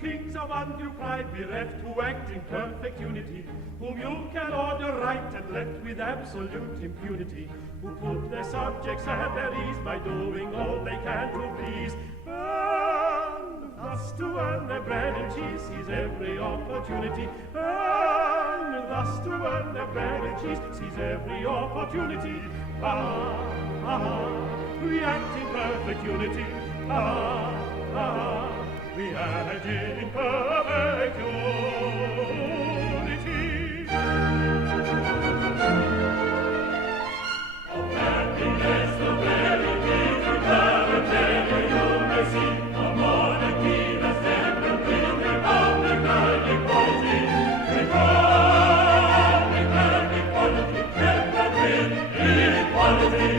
kings of undue pride bereft, who act in perfect unity, whom you can order right and left with absolute impunity, who put their subjects at their ease by doing all they can to please. And thus to earn their bread and cheese seize every opportunity. And thus to earn their bread and cheese seize every opportunity. Ah, ah, we act in perfect unity. Ah, ah, we act in perfect unity. Of happiness the very beat, wherever you may see, a monarchy that's never been republic and equality, republic and equality, never been equality.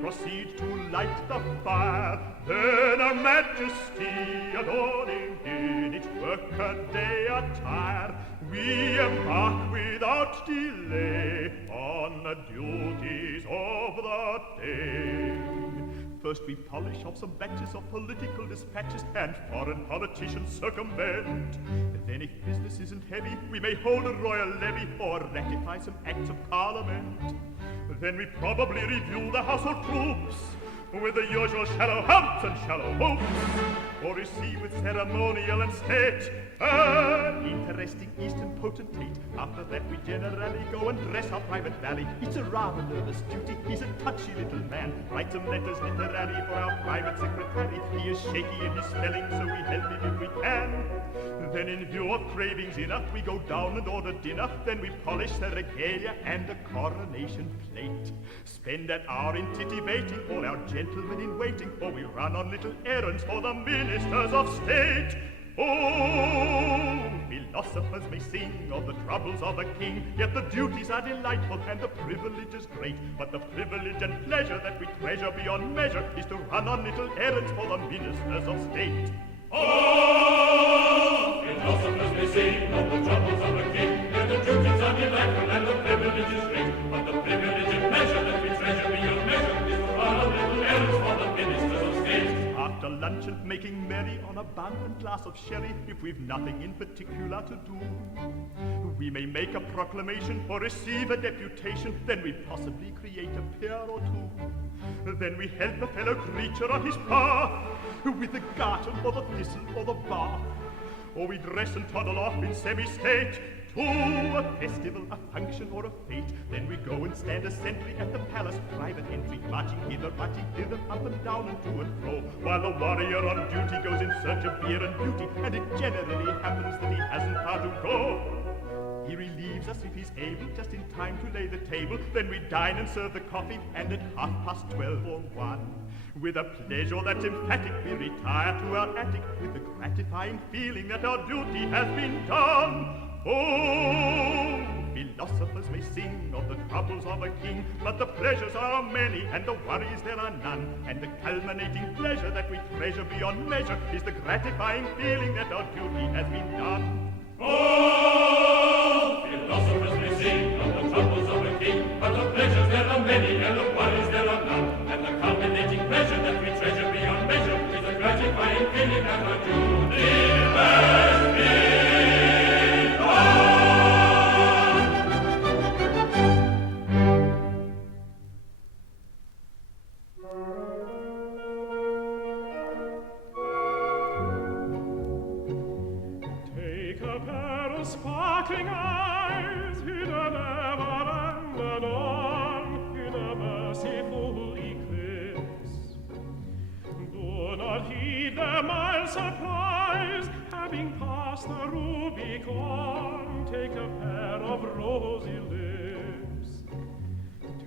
Proceed to light the fire, then Her Majesty adorning in its work-a-day attire, we embark without delay on the duties of the day. First we polish off some batches of political dispatches and foreign politicians circumvent. Then if business isn't heavy, we may hold a royal levy or ratify some acts of parliament. Then we probably review the household troops with the usual shallow humps and shallow hoops, or receive with ceremonial and state an interesting Eastern potentate. After that we generally go and dress our private valet. It's a rather nervous duty, he's a touchy little man, writes some letters literary for our private secretary. He is shaky in his spelling, so we help him if we can. Then in view of cravings enough, we go down and order dinner. Then we polish the regalia and the coronation plate. Spend an hour in titivating all our gentlemen in waiting, or we run on little errands for the ministers of state. Oh, philosophers may sing of the troubles of a king, yet the duties are delightful and the privilege is great. But the privilege and pleasure that we treasure beyond measure is to run on little errands for the ministers of state. Oh, philosophers may sing of the troubles of a king, yet the duties are delightful and the privilege is great. But the privilege and pleasure that we treasure beyond measure is to run on little errands for the ministers of state. After luncheon, making merry on a bun and glass of sherry, if we've nothing in particular to do, we may make a proclamation or receive a deputation. Then we possibly create a peer or two. Then we help a fellow creature on his path with the garter or the thistle or the bar, or we dress and toddle off in semi-state to a festival, a function, or a fete. Then we go and stand a sentry at the palace, private entry, marching hither, marching thither, up and down and to and fro, while the warrior on duty goes in search of beer and beauty, and it generally happens that he hasn't far to go. He relieves us if he's able, just in time to lay the table. Then we dine and serve the coffee, and at 12:30 or 1, with a pleasure that's emphatic, we retire to our attic with the gratifying feeling that our duty has been done. Oh, philosophers may sing of the troubles of a king, but the pleasures are many and the worries there are none. And the culminating pleasure that we treasure beyond measure is the gratifying feeling that our duty has been done. Oh, philosophers may sing of the troubles of a king, but the pleasures there are many and the worries there are none. And the culminating pleasure that we treasure beyond measure is the gratifying feeling that our duty has been done. Sparkling eyes hidden ever and anon in a merciful eclipse. Do not heed their mild surprise, having passed the Rubicon. Take a pair of rosy lips.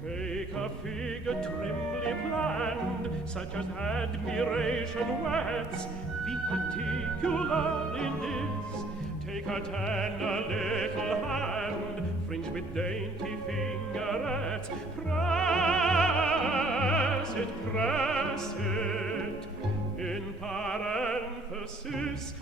Take a figure trimly planned, such as admiration whets. Be particular in this. Take a tender little hand, fringed with dainty fingerets. Press it in parenthesis. Take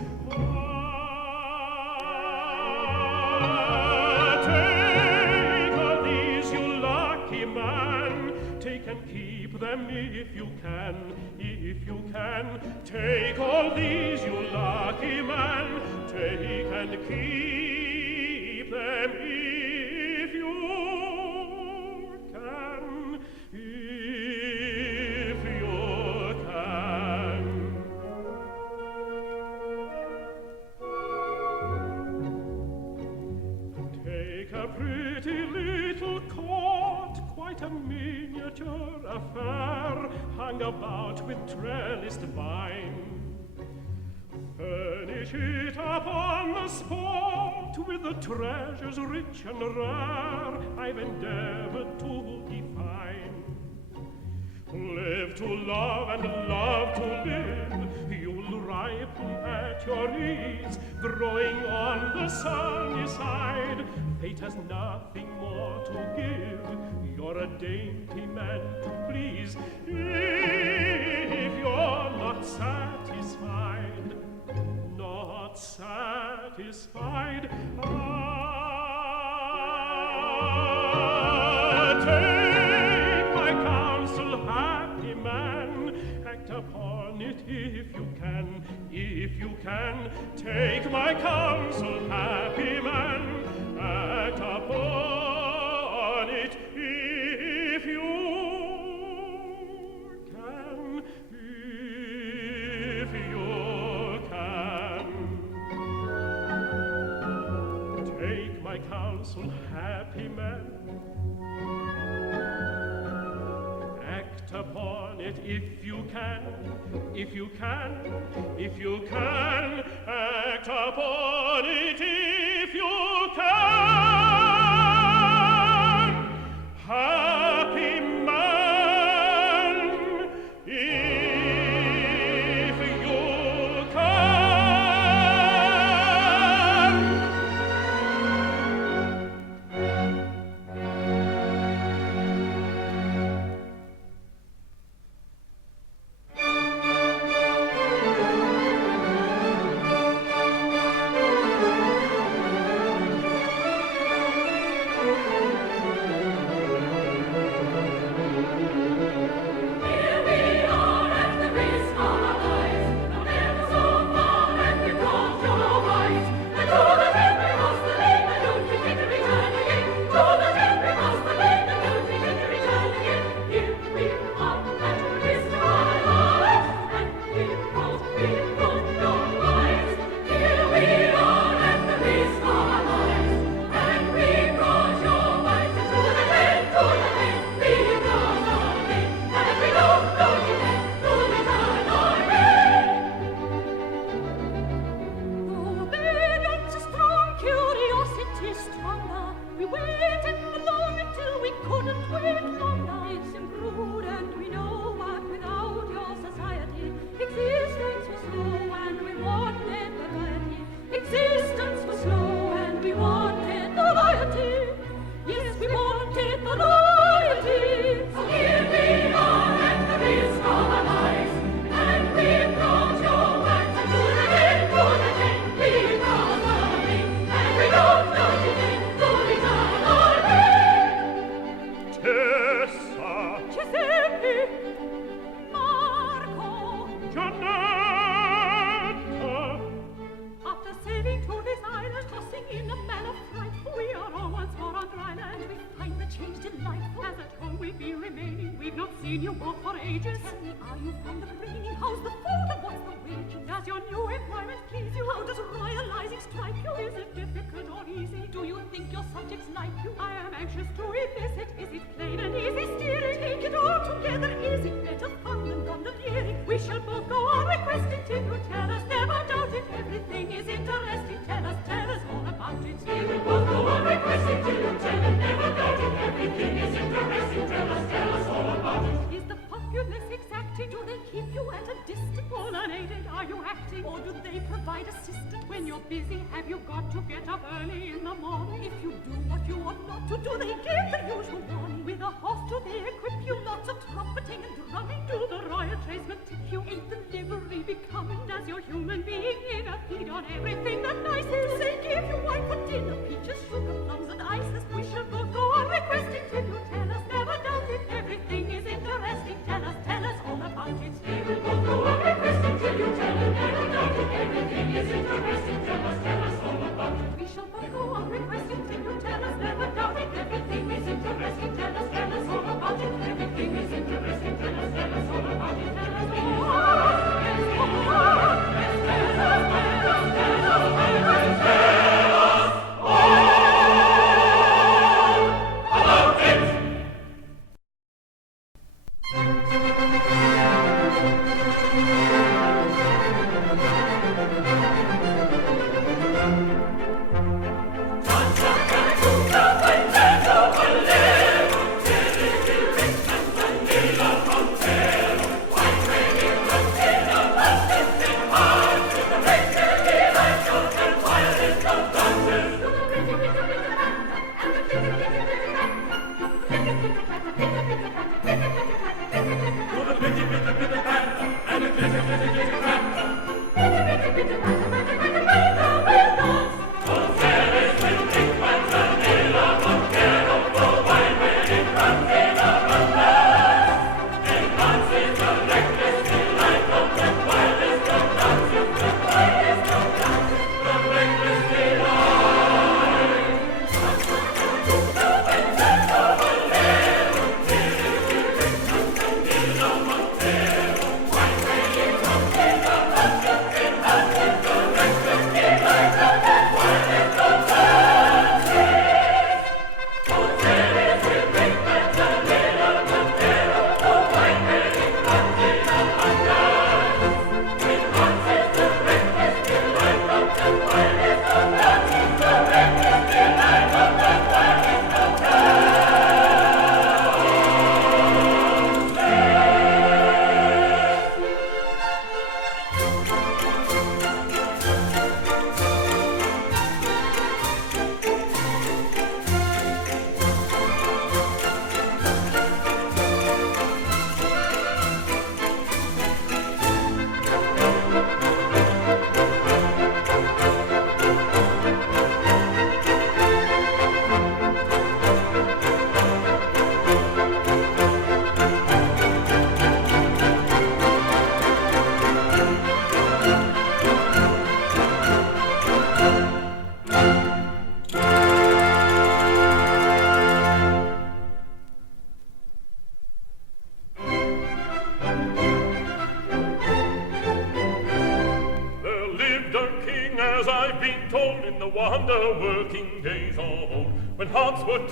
all these, you lucky man. Take and keep them if you can. If you can. Take all these, you lucky man. Take and keep them if you can. If you can. Take a pretty little court, quite a miniature affair, hung about with trellised vine. Furnish it upon the spot with the treasures rich and rare I've endeavored to define. Live to love and love to live, you'll ripen at your ease, growing on the sunny side. Fate has nothing more to give, you're a dainty man to please. If you're not satisfied, not satisfied, take my counsel, happy man, act upon it if you can, if you can. Take my counsel, happy man, act upon it if you can, if you can. Take my counsel, happy man, act upon it if you can, if you can, if you can, act upon it if you can. Happy man, if you can. Or do they provide bedside assistant. When you're busy, have you got to get up early in the morning? If you do what you ought not to do, they give the usual warning. With a horse do they equip you, lots of trumpeting and drumming. Do the royal tradesmen tip you? Ain't the livery becoming? Does your human being ever feed on everything that nice is? Do they give you wine for dinner, peaches, sugar, plums and ices? We shall both go on requesting till you tell us never doubt it. Everything is interesting. Tell us all about it. We will both go on requesting till you tell us never doubt it. Everything is interesting. Tell us all about it. We shall both go on requesting till you tell us never doubt it. Everything is interesting. Tell us all about it. Everything is interesting. Tell us all about it. Tell us all. Yes, all. Yes, tell us all.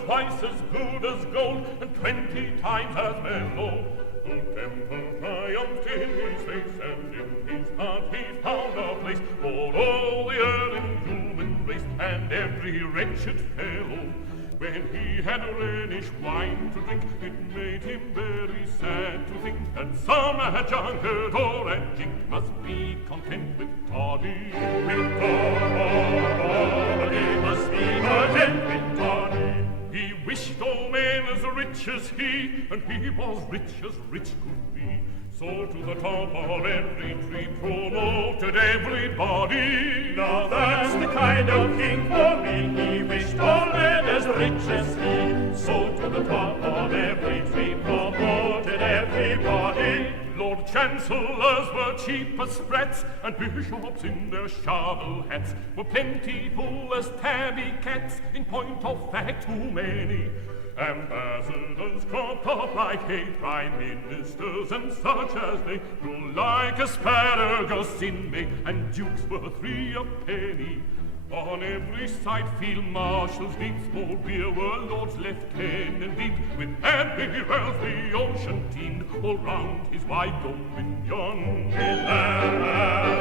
Twice as good as gold, and 20 times as mellow. The temple triumphed in his face, and in his heart he found a place for all the erring human race, and every wretched fellow. When he had Rhenish wine to drink, it made him very sad to think that some drunkard or a jink must be content with toddy. With toddy, must be content with toddy. He wished all men as rich as he, and he was rich as rich could be. So to the top of every tree promoted everybody. Now that's the kind of king for me. He wished all men as rich as he. So to the top of every tree promoted everybody. Lord Chancellors were cheap as sprats, and bishops in their shovel hats were plentiful as tabby cats. In point of fact, too many. Ambassadors cropped up like hay, prime ministers and such as they grew like asparagus in May, and dukes were 3 a penny. On every side field marshals deep, small beer were lords lieutenant deep, with admirals the ocean teemed all round his wide dominion. With admirals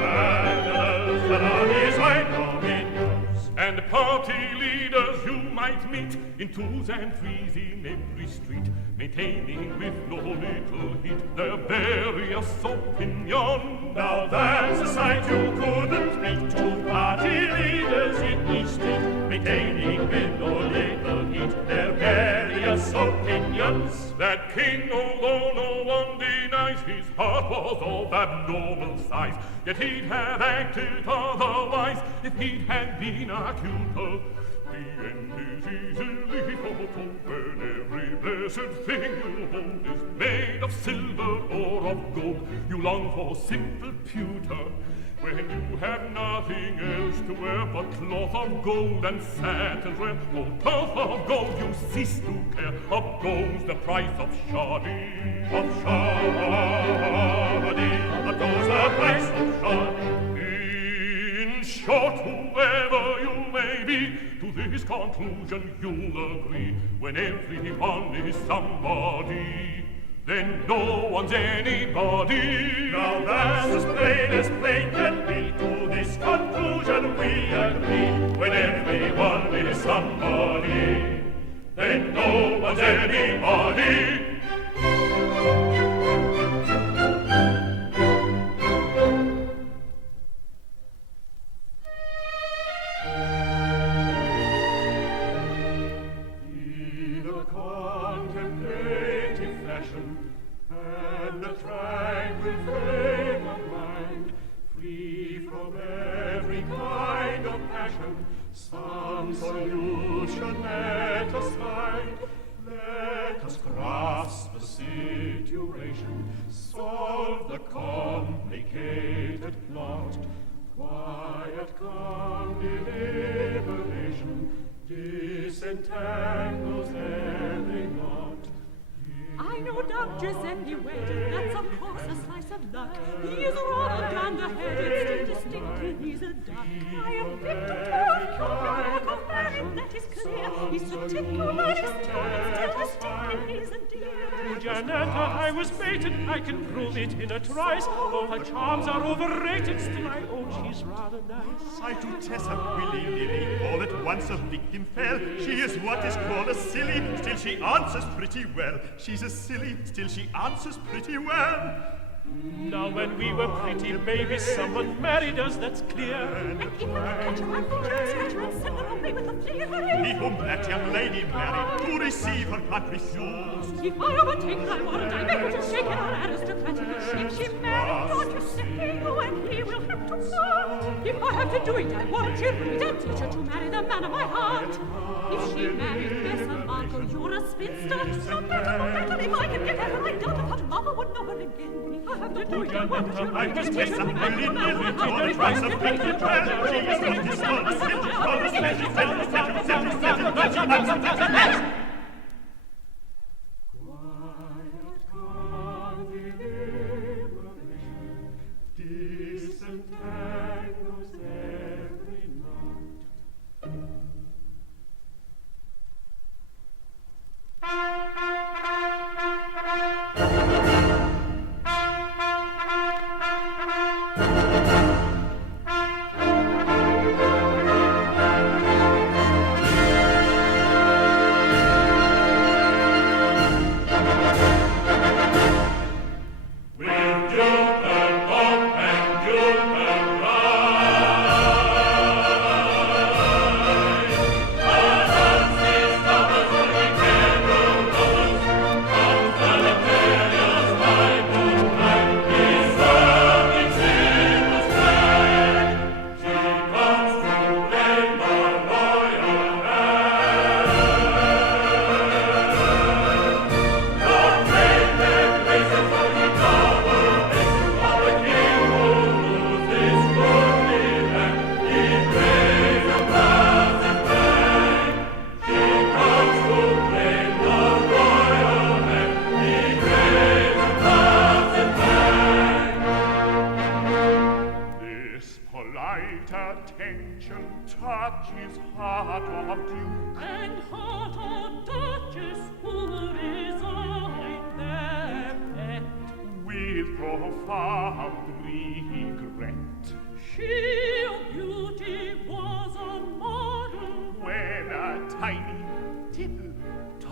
and on his wide dominions. And party leaders you might meet fleet, in twos and threes in every street, maintaining with no little heat their various opinion. Now that's a sight you couldn't meet, two party leaders in each street, maintaining with no little heat their various opinions. That king, although no one denies his heart was of abnormal size, yet he'd have acted otherwise if he'd had been acuter. The end is easily thought of when every blessed thing you hold is made of silver or of gold. You long for simple pewter when you have nothing else to wear but cloth of gold and satin rare. For cloth of gold you cease to care, of gold's the price of shoddy. Of shoddy, of gold's the price of shoddy. In short, whoever you may be, to this conclusion you'll agree. When everyone is somebody, then no one's anybody. Now that's as plain can be. To this conclusion we agree. When everyone is somebody, then no one's anybody. Some solution let us find. Let us grasp the situation, solve the complicated plot. Quiet, calm deliberation disentangles every knot. I know Dr. Zendi wedded, that's of course a slice of luck. He is rolled down the head, it's distinctly he's a duck. I am victim to a of marriage, that is clear. He's particular, his tone is still distinctly he's a dear. Janetta, I was baited, I can prove it in a trice. Though her charms are overrated, still I own she's rather nice. I to Tessa willy-nilly, all at once a victim fell. She is what is called a silly, still she answers pretty well. She's a silly, still she answers pretty well. Now when we were pretty babies, someone married us, that's clear. And if I catch her, I'll catch her and send her away with a flea. He whom that young lady married to receive her can't refuse. If I overtake my warrant, I make her to shake in her aristocratic shape. She married, don't you say, you and he will have to part. If I have to do it, I warrant she'll read and teach her to marry the man of my heart. If she married Bessa Marco, you're a spinster. No matter, no matter, if I can get at her, I doubt if her mother would know her again. If I have to do it, I warrant she'll read and teach her to marry the man of my heart. She is not this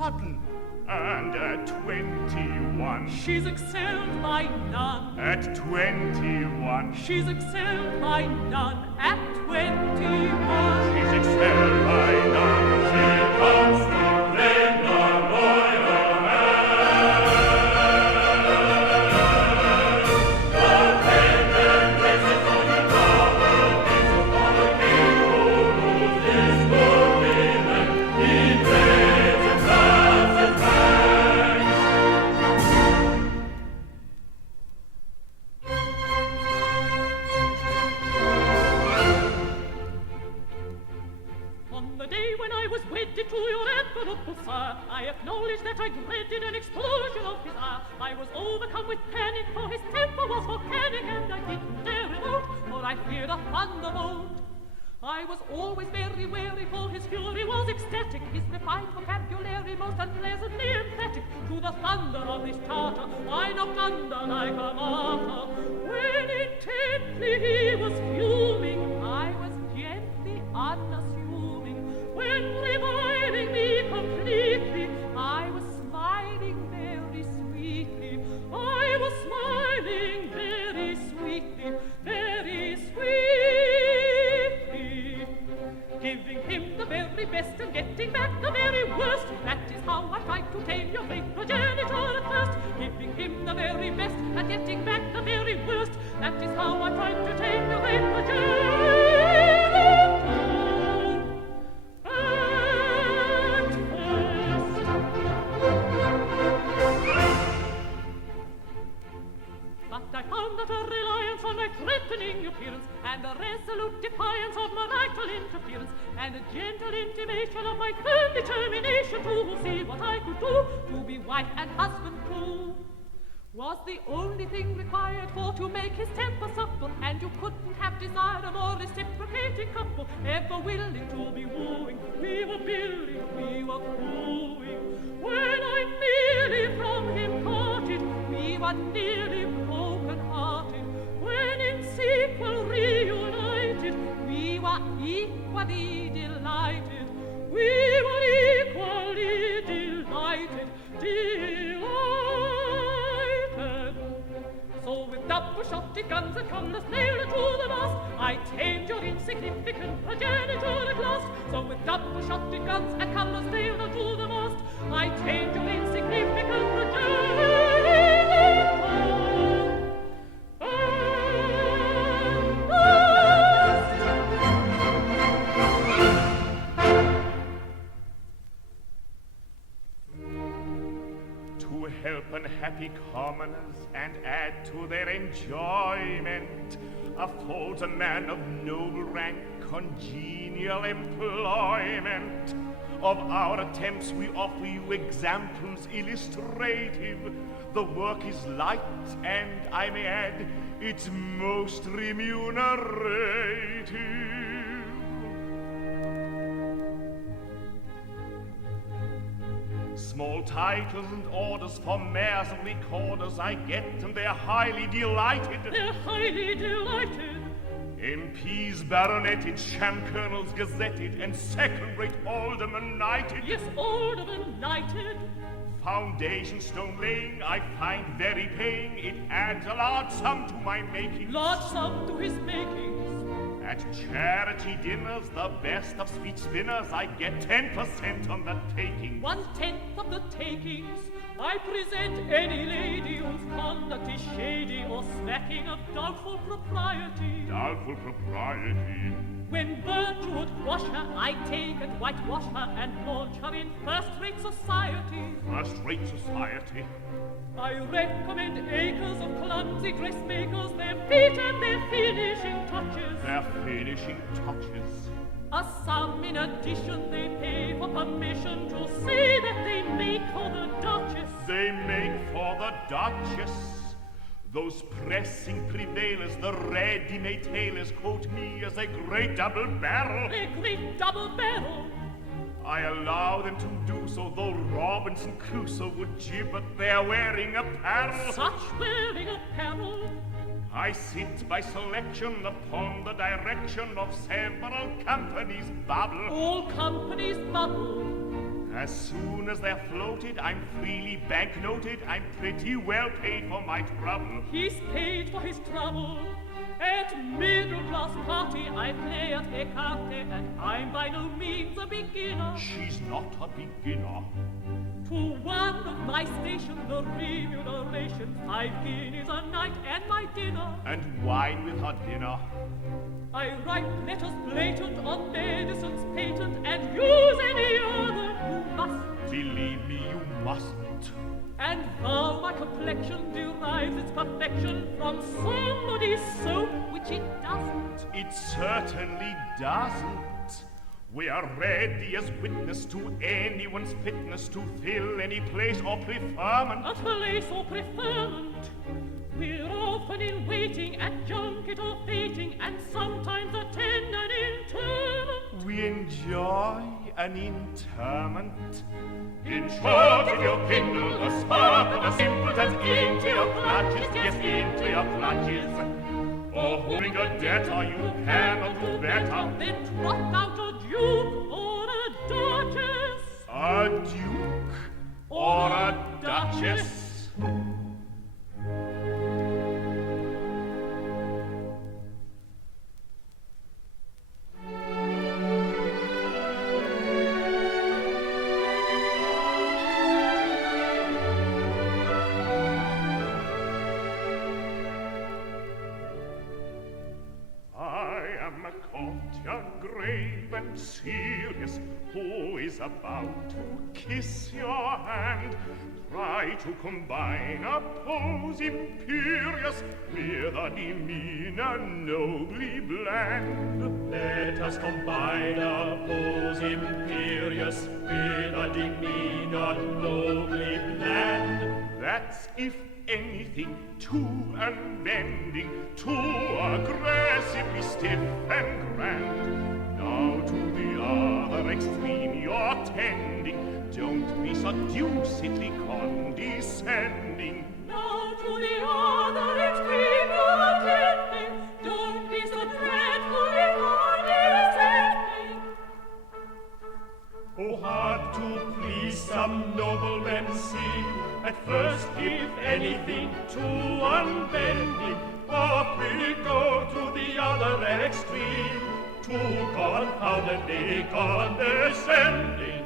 pardon. And at 21, she's excelled by none. At 21, she's excelled by none. At 21, she's excelled by none. She comes to claim the royal hand. The tender graces of the novel, kisses for the king who rules this good women. He prays and loves and thanks. On the day when I was wedded to your admirable sire, I acknowledge that I dreaded an explosion of his ire. I was overcome with panic, for his temper was volcanic, and I didn't dare revolt, for I feared a thunderbolt. I was always very wary, for his fury was ecstatic, his refined vocabulary most unpleasantly emphatic. To the thunder of his Tartar I knocked under like a martyr. When intently he was fuming, I was gently unassuming. When reviling me completely, I was smiling very sweetly. I was smiling very sweetly, very sweetly. Giving him the very best and getting back the very worst. That is how I tried to tame your great progenitor at first. Giving him the very best and getting back the very worst. That is how I tried to tame your great progenitor. But I found that a reliance on my threatening appearance, and a resolute defiance of marital interference, and a gentle intimation of my firm determination to see what I could do to be wife and husband too, was the only thing required for to make his temper supple, and you couldn't have desired a more reciprocating couple, ever willing to be wooing. We were building, we were cooing. When I nearly from him parted, we were nearly broken-hearted. When in sequel reunited, we were equally delighted. We were equally delighted, delighted. So with double-shotted guns and colours nailed to the mast, I tamed your insignificant progenitor at last. So with double-shotted guns and colours nailed to the mast, I tamed your insignificant progenitor. To help unhappy commoners and add to their enjoyment, affords a man of noble rank congenial employment. Of our attempts we offer you examples illustrative. The work is light, and I may add, it's most remunerative. Small titles and orders for mayors and recorders I get, and they're highly delighted. They're highly delighted. MPs baroneted, sham colonels gazetted, and second-rate aldermen knighted. Yes, aldermen knighted. Foundation stone laying I find very paying. It adds a large sum to my making. Large sum to his makings. At charity dinners, the best of speech spinners, I get 10% on the takings. 1/10 of the takings. I present any lady whose conduct is shady or smacking of doubtful propriety. Doubtful propriety. When virtue would wash her, I take and whitewash her and launch her in first-rate society. First-rate society. I recommend acres of clumsy dressmakers, their feet and their finishing touches. Their finishing touches. A sum in addition they pay for permission to say that they make for the Duchess. They make for the Duchess. Those pressing prevailers, the ready-made tailors, quote me as a great double barrel. A great double barrel. I allow them to do so, though Robinson Crusoe would gibber their wearing apparel. Such wearing apparel. I sit by selection upon the direction of several companies' bubble. All companies bubble. As soon as they're floated, I'm freely banknoted. I'm pretty well paid for my trouble. He's paid for his trouble. At middle-class party I play at écarté, and I'm by no means a beginner. She's not a beginner. To one of my station, the remuneration, 5 guineas a night and my dinner. And wine with her dinner. I write letters blatant on medicine's patent, and use any other you must. Believe me, you mustn't. And how my complexion derives its perfection from somebody's soap, which it doesn't. It certainly doesn't. We are ready as witness to anyone's fitness to fill any place or preferment. A place or preferment. We're often in waiting at junket or fating, and sometimes attend an interment. We enjoy an interment. In short, if you kindle the spark of a simpleton into your clutches, yes, into your clutches. Or holding a debtor you cannot do better. Then trot out a duke or a duchess. A duke or a duchess. Serious, who is about to kiss your hand. Try to combine a pose imperious with a demeanor nobly bland. Let us combine a pose imperious with a demeanor nobly bland. That's if anything too unbending, too aggressively stiff and grand. Now to the other extreme you're tending. Don't be seducedly condescending. Now to the other extreme you're tending. Don't be so dreadfully condescending. Oh, hard to please some noblemen seem. At first, if anything too unbending, off we go to the other extreme. Too confoundedly condescending.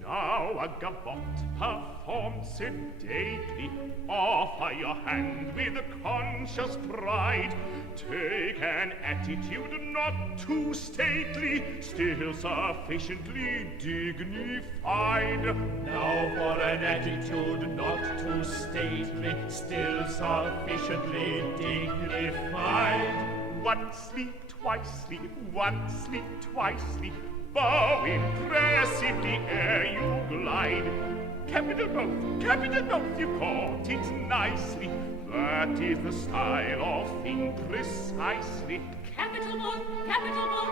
Now a gavotte performed sedately, offer your hand with conscious pride. Take an attitude not too stately, still sufficiently dignified. Now for an attitude not too stately, still sufficiently dignified. Once sleep, twice sleep, once sleep, twice sleep. Bow impressively ere you glide. Capital both, you caught it nicely. That is the style of thing precisely. Capital both,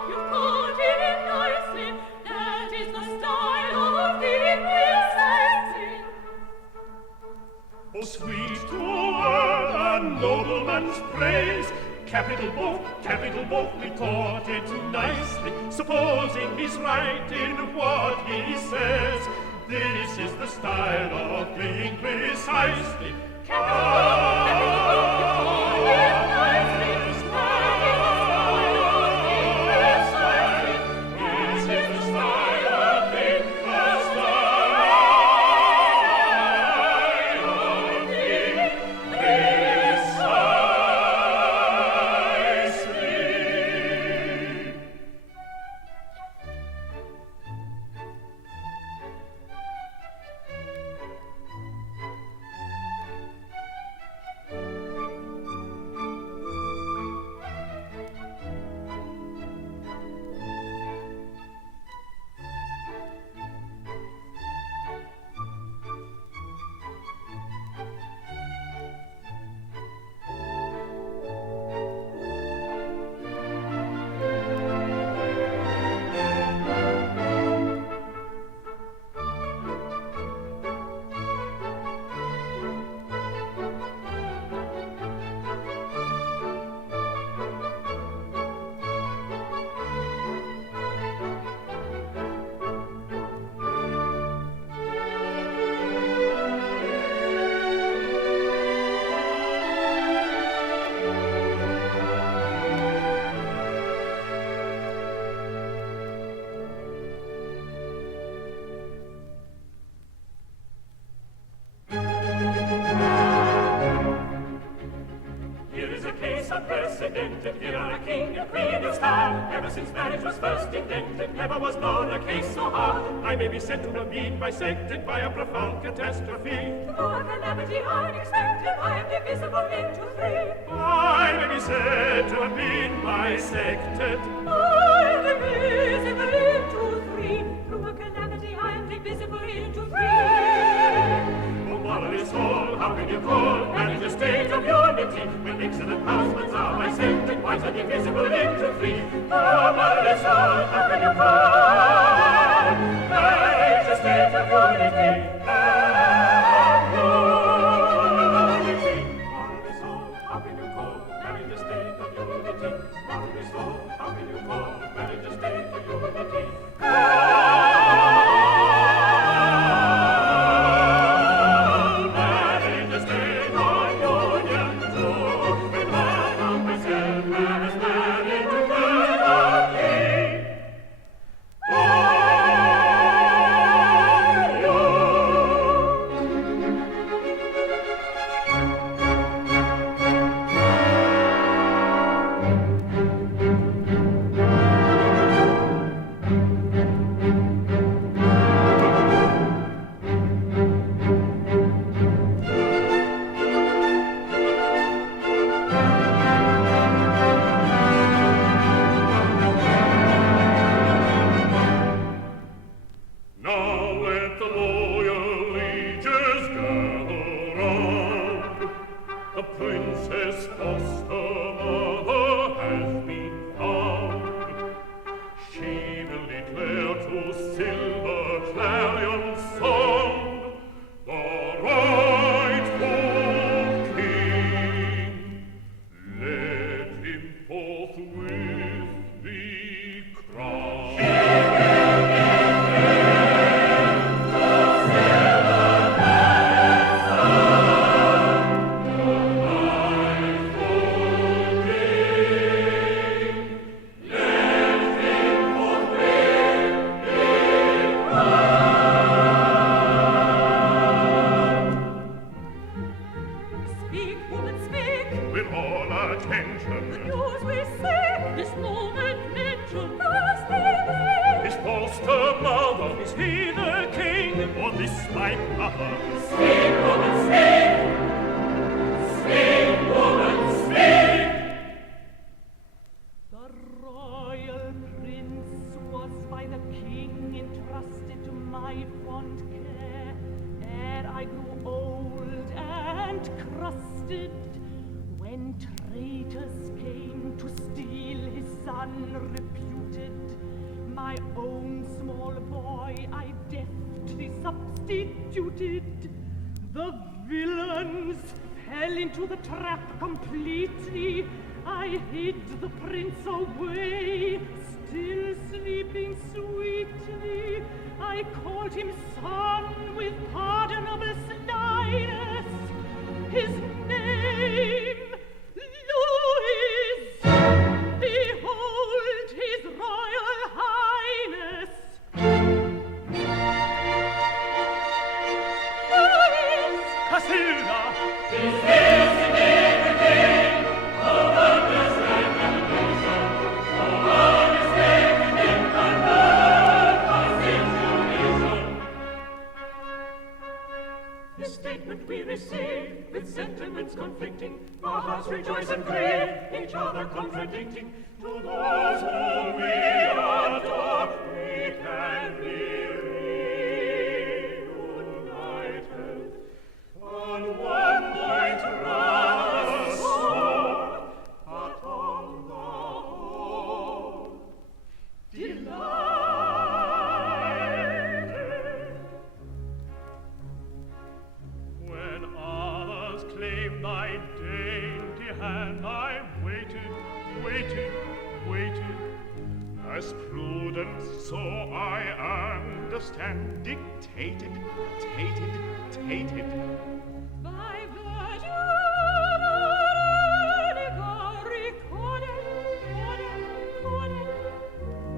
you caught it nicely. That is the style of thing precisely. Oh, sweet to earn a nobleman's praise. Capital both, we caught it nicely. Supposing he's right in what he says, this is the style of being precisely. Capital both, you caught it nicely. That is the style of being precisely. This is the style of being Here is a case unprecedented. Here are a king, a queen, a star. Ever since marriage was first invented, never was known a case so hard. I may be said to have been bisected by a profound catastrophe. Through a calamity unexpected, I am divisible into three. I may be said to have been bisected. I am divisible into three. Through a calamity I am divisible into three. Oh, marvelous soul, how can you call marriage a state of unity when excellent husbands are bisected, wives are divisible into three? Oh, marvelous soul, how can you call marriage a state of unity? Marvelous soul, how can you call marriage a state of unity? Marvelous soul, how can you call marriage a state of unity? The villains fell into the trap completely. I hid the prince away, still sleeping sweetly. I called him son with pardonable slyness. His name, Louis. Behold his royal highness. Casilda! Is this indeed the king? Oh, wondrous revolution! Oh, honest taken in convert constitution! This statement we receive with sentiments conflicting, our hearts rejoice and grieve, each other contradicting. To those whom we adore, we can be reunited. On one point rather sore, but on the whole delighted. When others claim thy dainty hand, I waited, as prudence, so I understand, dictated. By virtue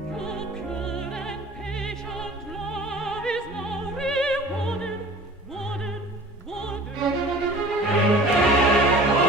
your pure and patient love is now rewarded. Oh,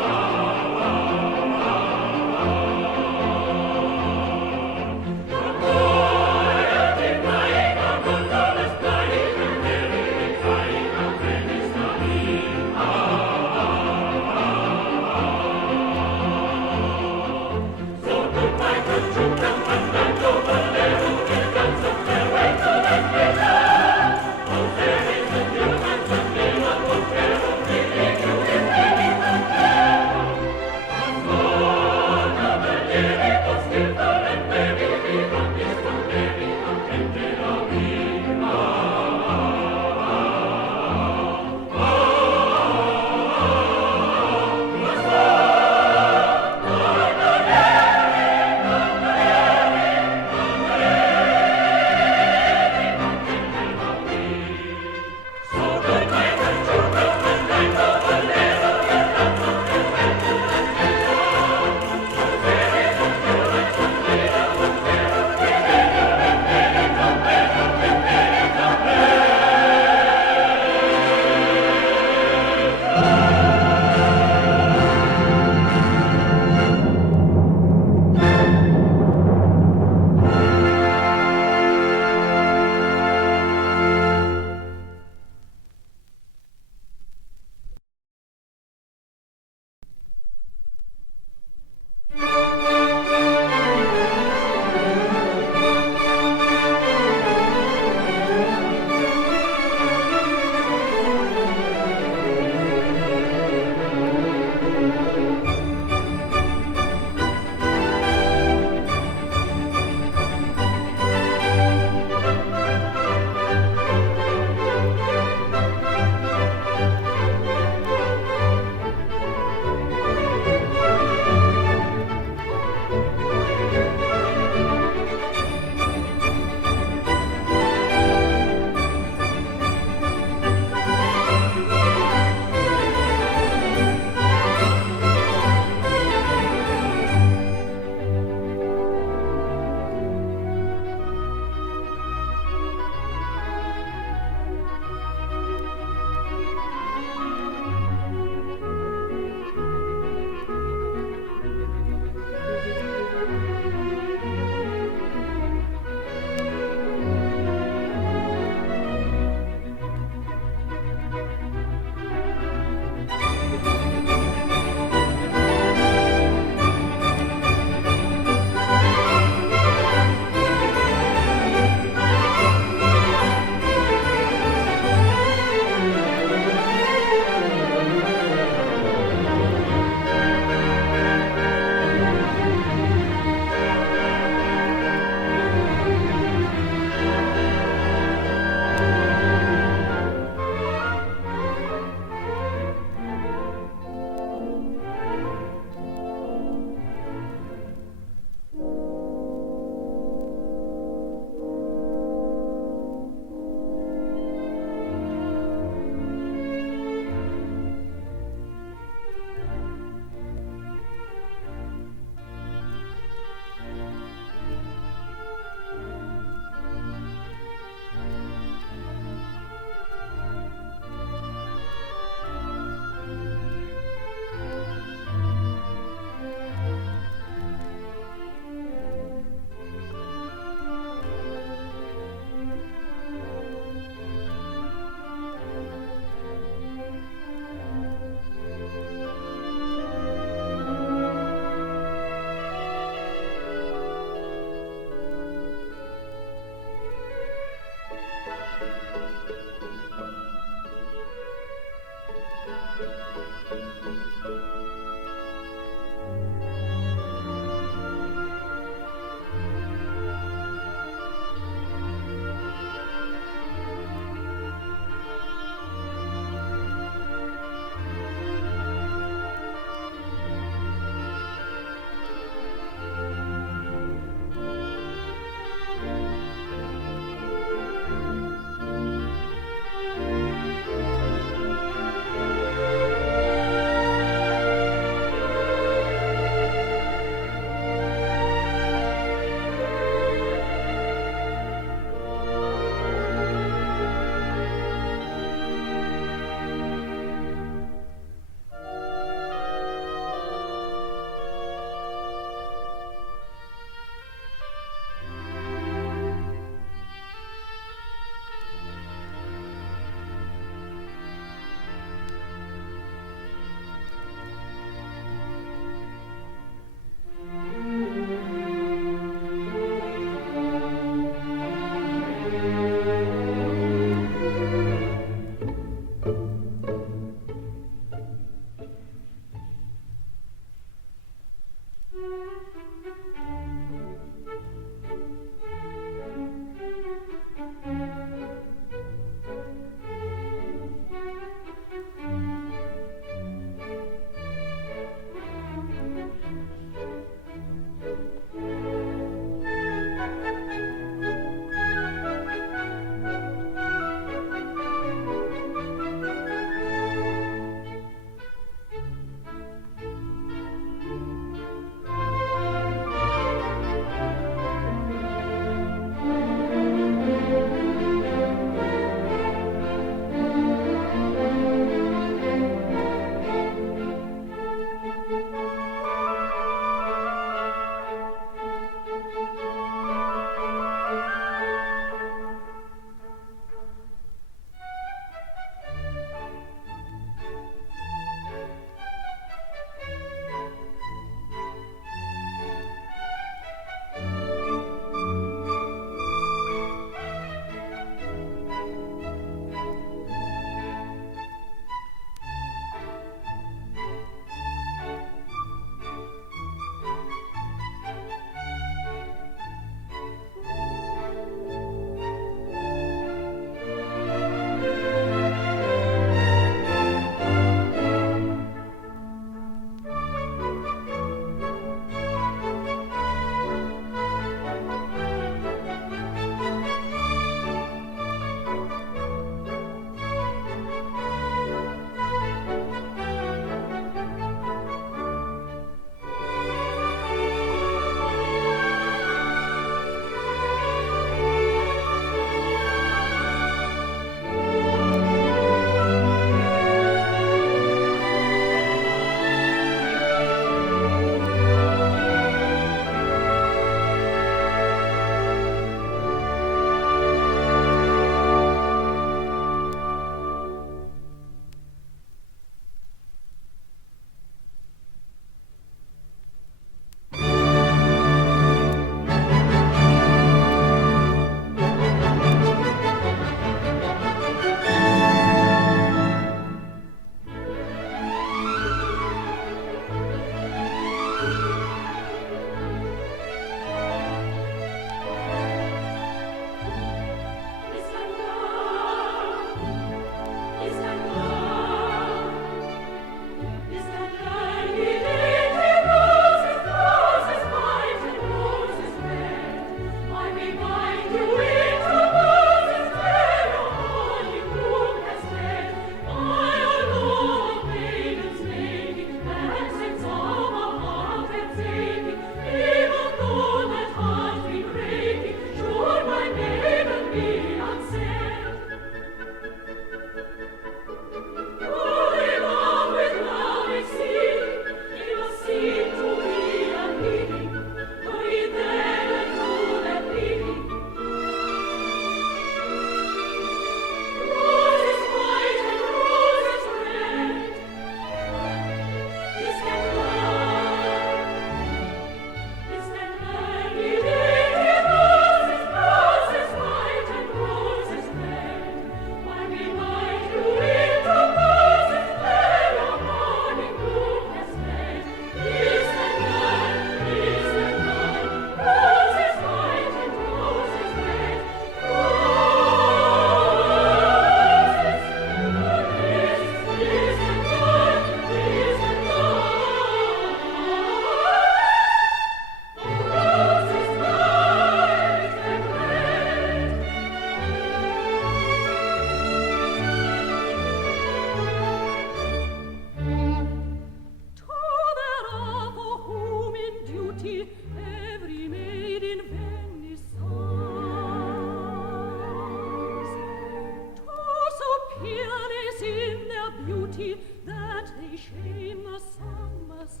brightly shine the summer skies.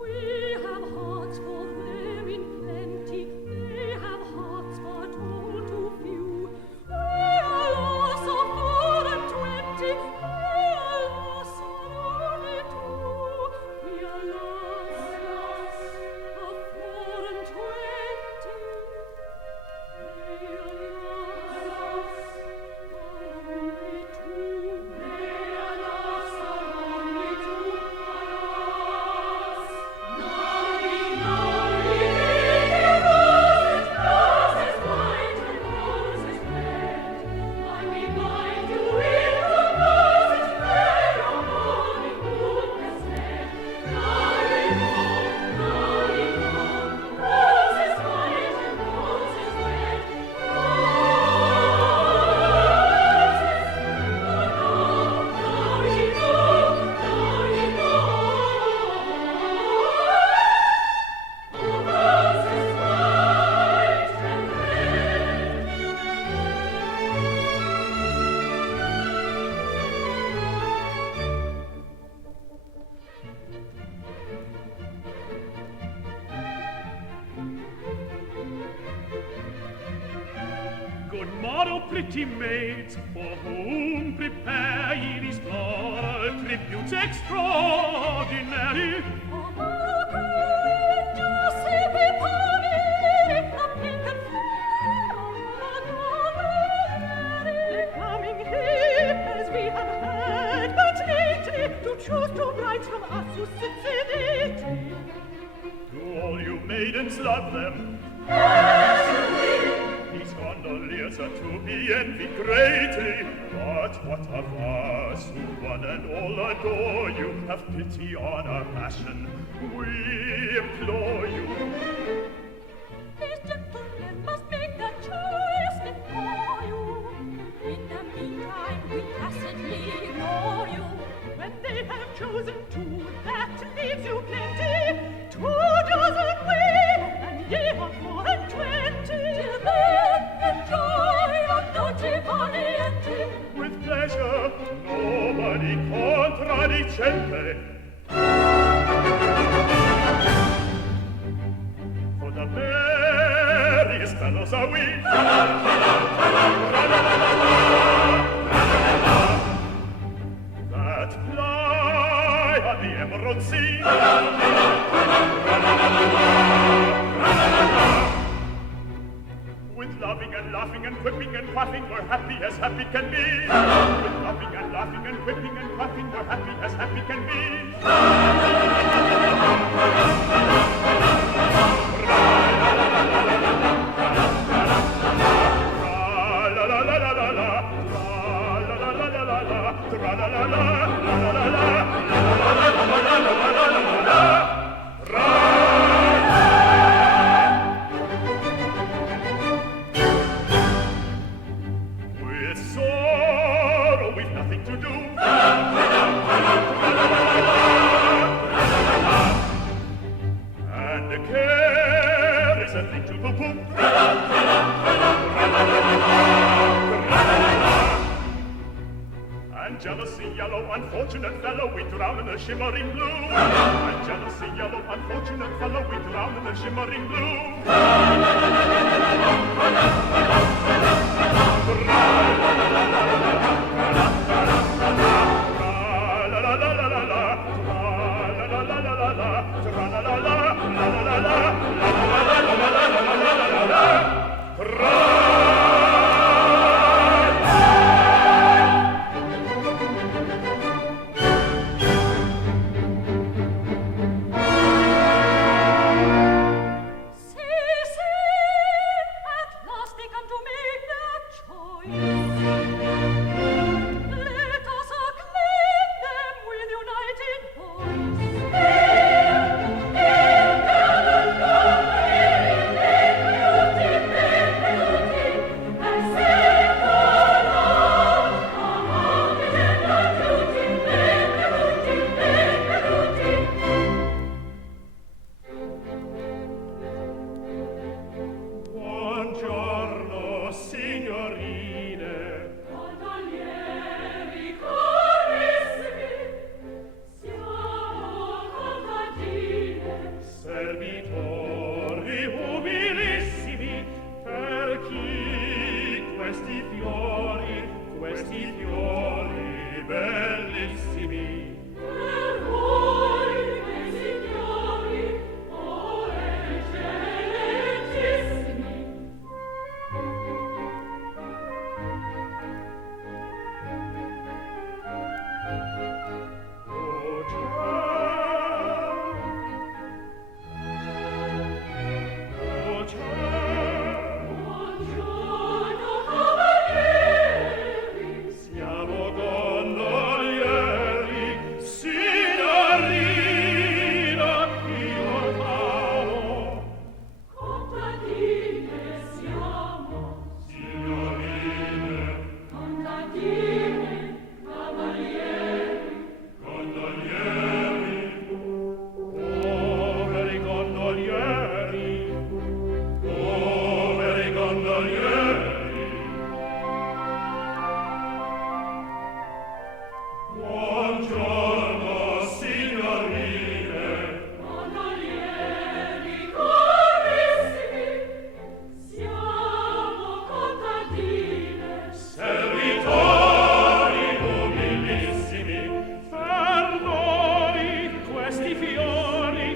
We have hearts for them in plenty, they have hearts for too few. We are lost of 4 and 20, we are lost of only 2. We are lost of 4 and 20, they are lost of only 2. They are lost of only 2. Alas, naughty, naughty, roses, roses white and roses red. I will bind you in the roses red, your morning goodness led. Naughty, naughty, roses white and roses red. Good morrow, pretty maids, for whom prepare ye these floral tributes extraordinary. Choose two brides from us who sit sedated. Do all you maidens love them? These gondoliers are to be envied greatly. But what of us who one and all adore you? Have pity on our passion, we implore you. These gentlemen must make their choice before you. In the meantime, we tacitly ignore you. When they have chosen 2, that leaves you plenty. 2 dozen women, and ye are 4 and 20. Till then, enjoy your dolce far niente. With pleasure, nobody contradicente. For the merriest fellows are we. That fly on the emerald sea. With loving and laughing and quipping and quaffing, we're happy as happy can be. With loving and laughing and quipping and quaffing, we're happy as happy can be. With sorrow we've nothing to do. And the care is a thing to poo-poo. And jealousy yellow, unfortunate fellow, we drown in the shimmering blue. And jealousy yellow, unfortunate fellow, we drown in the shimmering blue. See, at last they come servitori umilissimi, per chi questi fiori bellissimi. Per voi, miei signori, o eccellentissimi. Buongiorno, cavalieri. Siamo gondolieri, signorina, io caro. Contadine siamo, Signorine, contadine, cavalieri. gondolieri, poveri gondolieri, poveri gondolieri. Buongiorno, signorine, Gondolieri carissimi, siamo contadine. servitori umilissimi, per noi questi fiori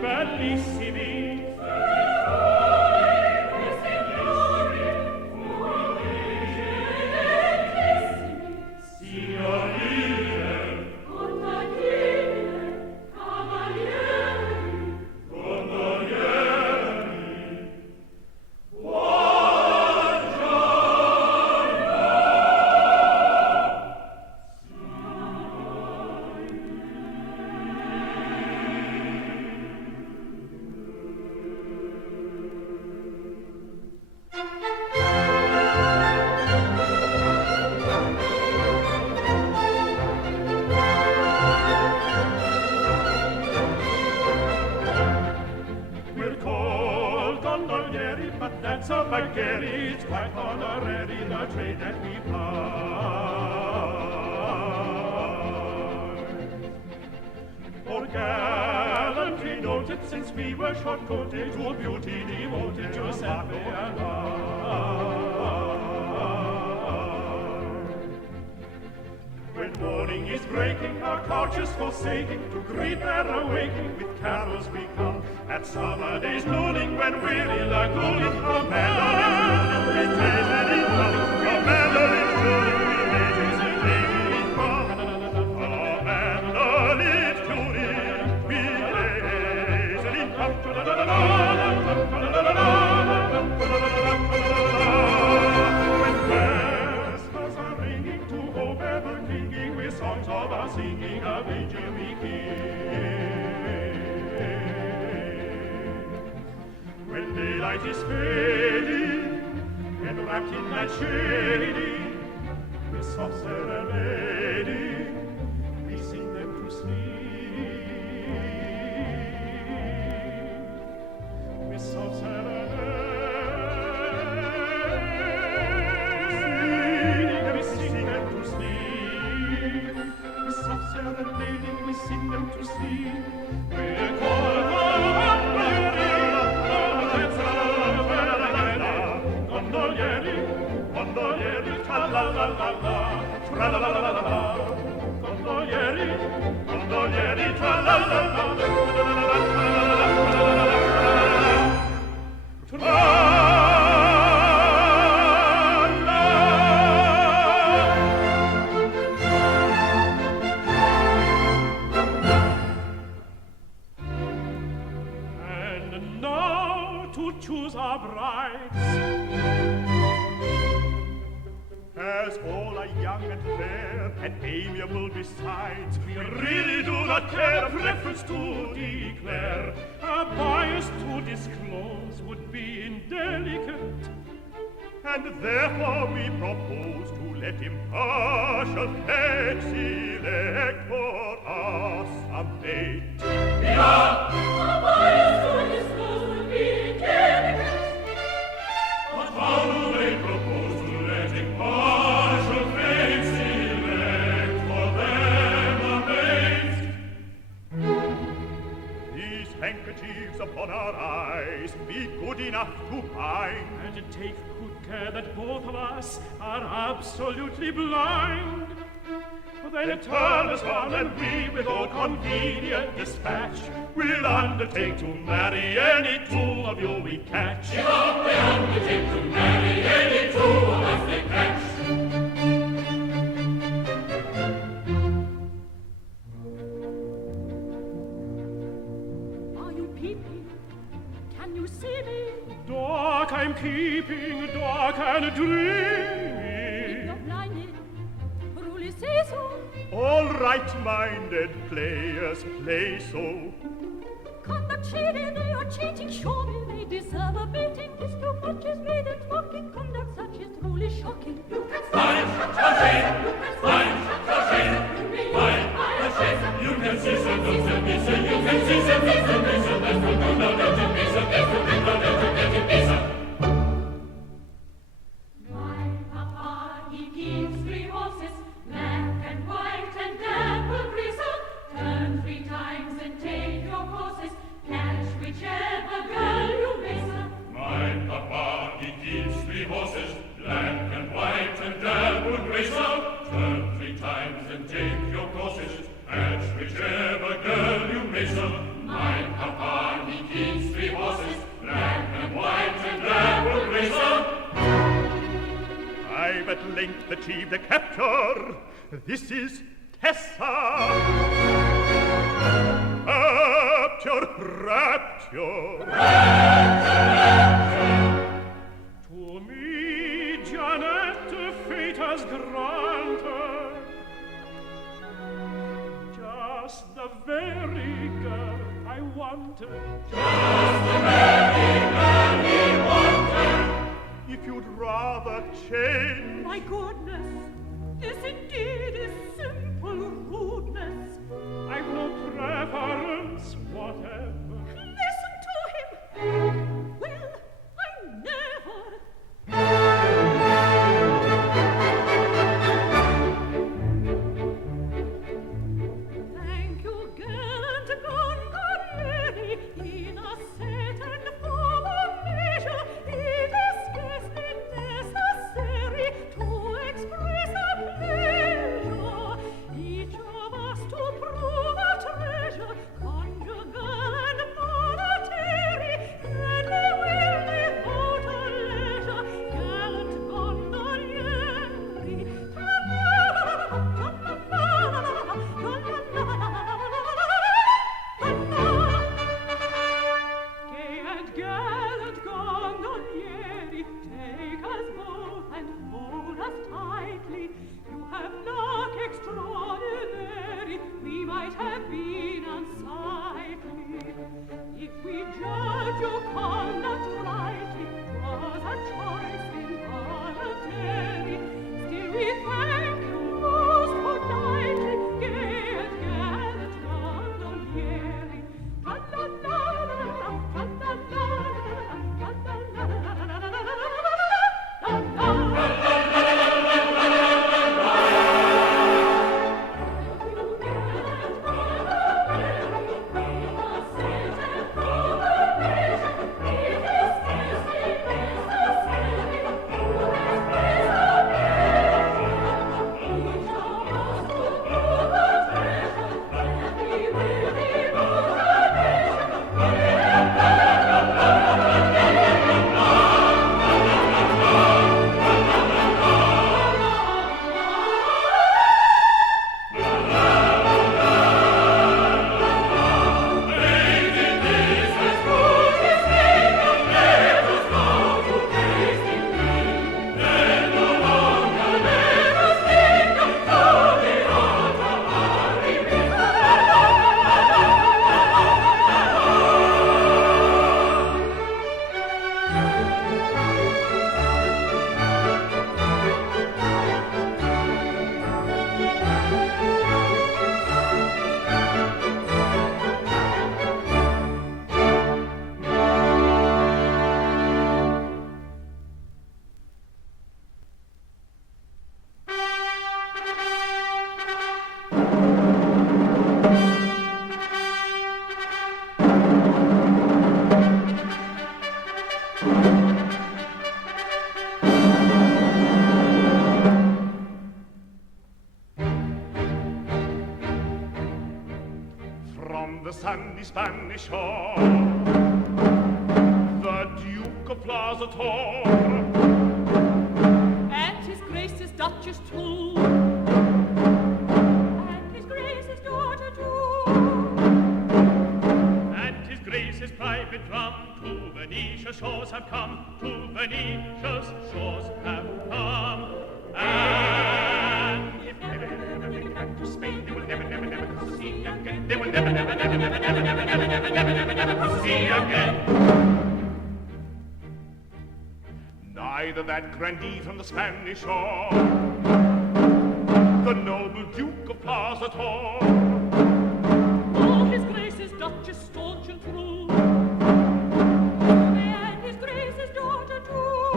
bellissimi. Questi fiori, eccellentissimi. Signorine, Contadine, cavalieri. gondolieri, we're called gondolieri, but that's a baghetti. It's quite honorary, the trade that we ply. For gallantry noted, since we were short-coated, to beauty devoted, Giuseppe and I. When morning is breaking, our couches forsaking, to greet their awaking, with carols we come. At summer days nooning, when weary lagooning, a melody we lazily hum. A melody tuning we lazily hum. A melody tuning we lazily hum. When vespers are ringing, to hope ever clinging, with songs of our singing of angel we when daylight is fading, and wrapped in night shading, with soft serenading, we sing them to sleep. With soft serenading, we sing them to sleep. With soft serenading, we sing them to sleep. We're called gondolieri, gondolieri, tra-la-la-la-la, tra-la-la-la-la, gondolieri, gondolieri, tra-la-la-la, and now to choose our brides, as all are young and fair and amiable besides, we really do not care a preference to declare. A bias to disclose would be indelicate, and therefore we propose to let impartial fate select for us a mate. A bias to disclose would be indelicate. But how do they propose to let impartial fate select for them a mate? handkerchiefs upon our eyes, be good enough to bind. And take good care that both of us are absolutely blind. Then turn us on, and we, with all convenient dispatch, will undertake to marry any two of you we catch. We undertake to marry any two of us they catch. Are you peeping? Can you see me? Dark I'm keeping, dark and dreamy. If you're blinded, truly say so. All right-minded players play so. Conduct cheating, they are cheating, surely they deserve a beating. This too much is made and mocking, conduct such is truly shocking. You can Find a shame, find a shame, find a shame. You can see some things and be so, you can see some things and be so, that's the good of it, be so, that's the good of it, be so. My papa, he keeps 3 horses, black and white and dapple gristle. Turn 3 times and take your courses, catch whichever girl you may serve. My papa, he keeps 3 horses, black and white and dappled racer. Turn 3 times and take your courses, catch whichever girl you may serve. My papa, he keeps 3 horses, black and white and dappled racer. I've at length achieved a capture. This is Tessa. Rapture, rapture. To me, Janet, fate has granted just the very girl I wanted. Just the very girl he wanted. If you'd rather change, My goodness, this indeed is simple rudeness. I've no preference whatever. Listen to him. Well, I never. Thank you, gallant Gondoliers, in a set and form of measure, it is scarcely necessary to express a pleasure. Each of us to prove a treasure, conjugal Spanish shore, the Duke of Plaza Tor, and His Grace's Duchess too, and His Grace's daughter too, and His Grace's private drum to Venetia's shores have come, to Venetia's shores have come. And if never, never, never get back to Spain, they will never, never, never come to see again. They will never, never, never, never, never, never, never, never, never, never, never come to see again. Neither that grandee from the Spanish shore, the noble Duke of Plaza Tor, oh, His Grace's Duchess staunch and true, and His Grace's daughter too,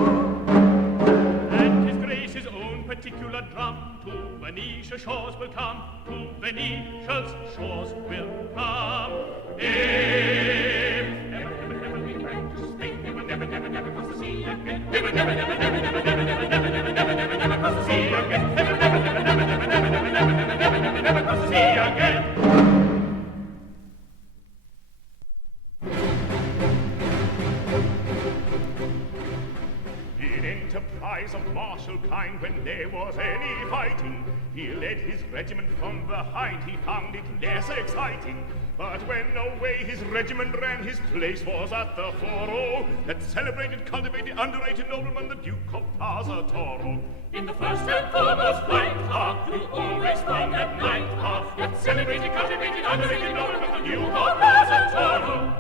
and His Grace's own particular drum to Venetia's shores will come, to Venetia's shores will come. If never, never, never we get back to Spain, they will never, never, never come to see again. They will never, never, never, never, never, never, never, never, never, never, never come to see again. They will never, never, never, never, never, never, never, never, never, never, never come to see again. In enterprise of martial kind, when there was any fighting, he led his regiment from behind, he found it less exciting. But when away his regiment ran, his place was at the foro, that celebrated, cultivated, underrated nobleman, the Duke of Plaza Toro. In the first and foremost fight, you always won at night, that celebrated, cultivated, underrated nobleman, the Duke of Plaza Toro.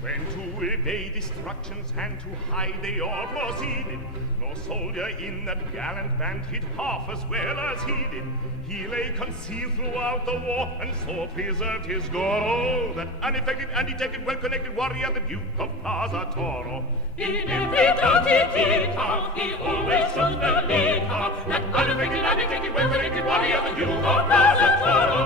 When to evade destruction's hand, to hide they all proceeded, no soldier in that gallant band hid half as well as he did. He lay concealed throughout the war, and so preserved his gore. Oh, that unaffected, undetected, well-connected warrior, the Duke of Plaza Toro. In every doughty deed, he always showed the lead, that unaffected, undetected, well-connected warrior, the Duke of Plaza Toro.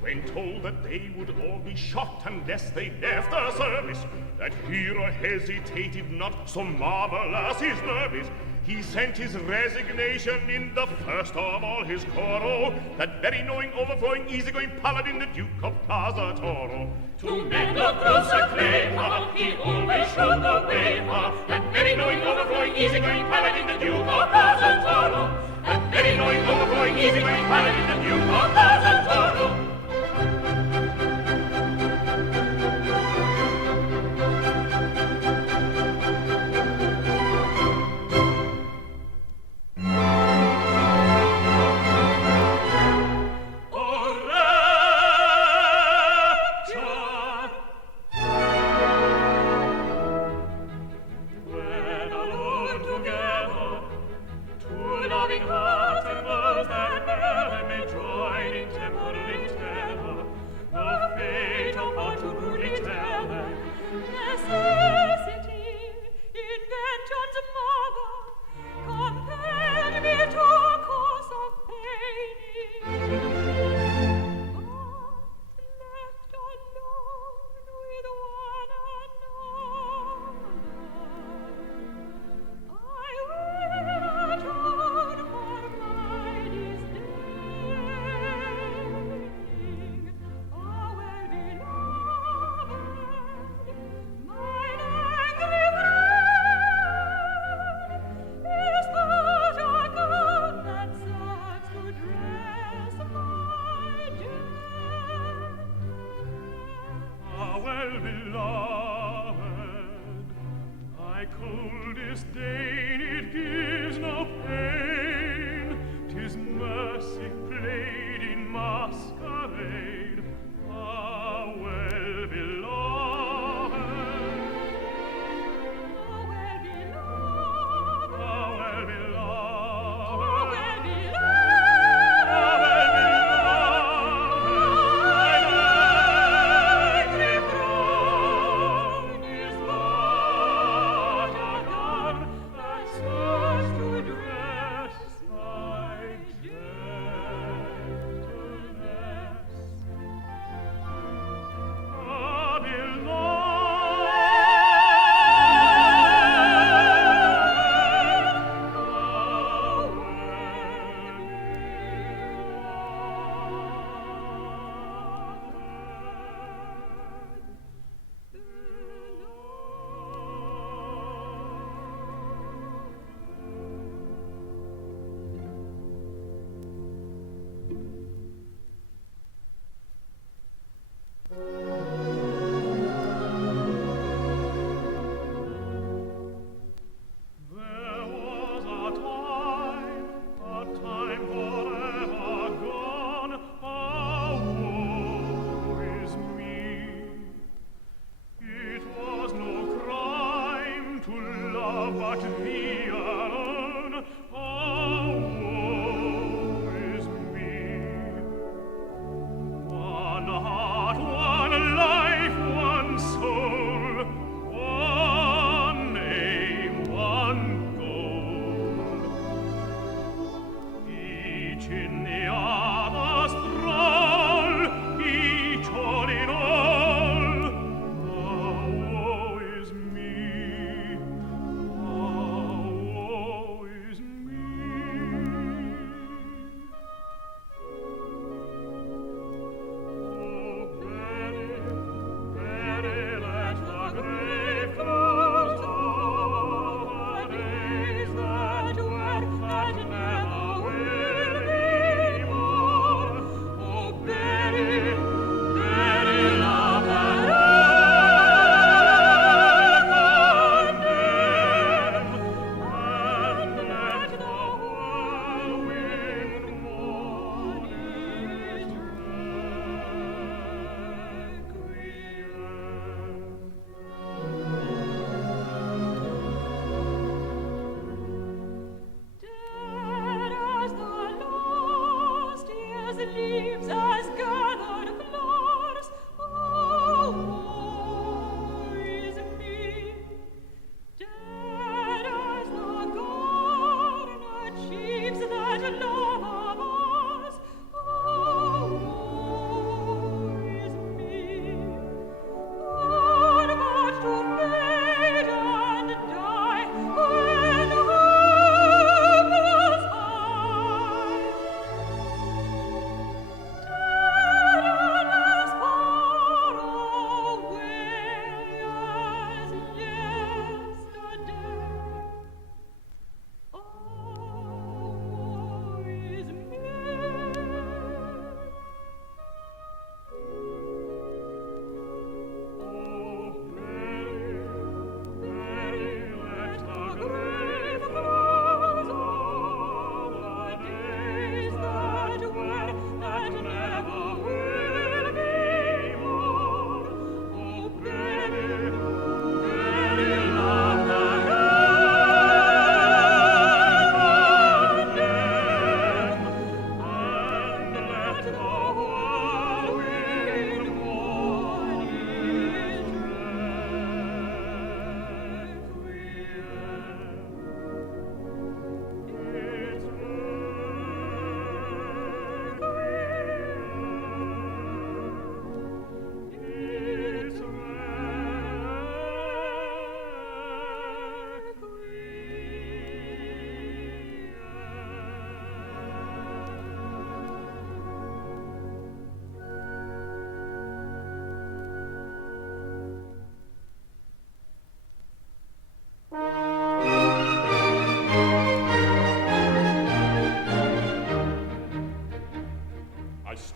When told that they would all be shot unless they left the service, that hero hesitated not, so marvelous his nerve is. He sent his resignation in the first of all his coro, that very knowing, overflowing, easygoing paladin, the Duke of Plaza Toro. To men of gross acclaim, he always showed the way, that very knowing, overflowing, easygoing paladin, the Duke of Plaza Toro. That very knowing, overflowing, easygoing paladin, the Duke of Plaza Toro. When alone together, to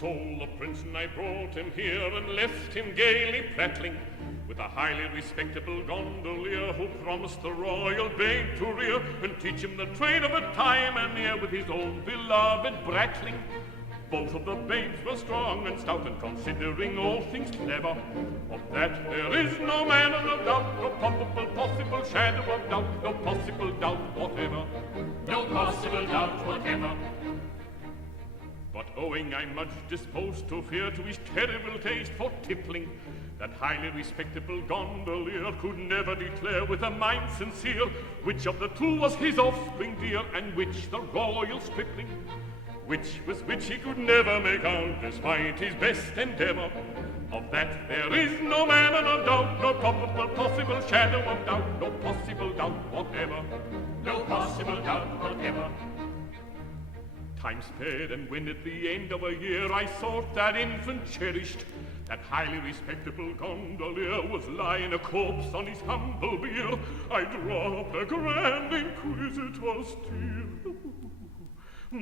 stole the prince and I brought him here and left him gaily prattling with a highly respectable gondolier who promised the royal babe to rear and teach him the trade of a time and near with his own beloved bratling. Both of the babes were strong and stout, and considering all things clever, of that there is no manner of doubt, no probable possible shadow of doubt, no possible doubt whatever, no possible doubt whatever. But owing I'm much disposed to fear to his terrible taste for tippling, that highly respectable gondolier could never declare with a mind sincere which of the two was his offspring dear, and which the royal stripling. Which was which he could never make out, despite his best endeavor. Of that there is no manner of doubt, no probable possible shadow of doubt, no possible doubt whatever, no possible doubt whatever. Time sped, and when at the end of a year I sought that infant cherished, that highly respectable gondolier was lying a corpse on his humble bier, I dropped a grand inquisitor's tear.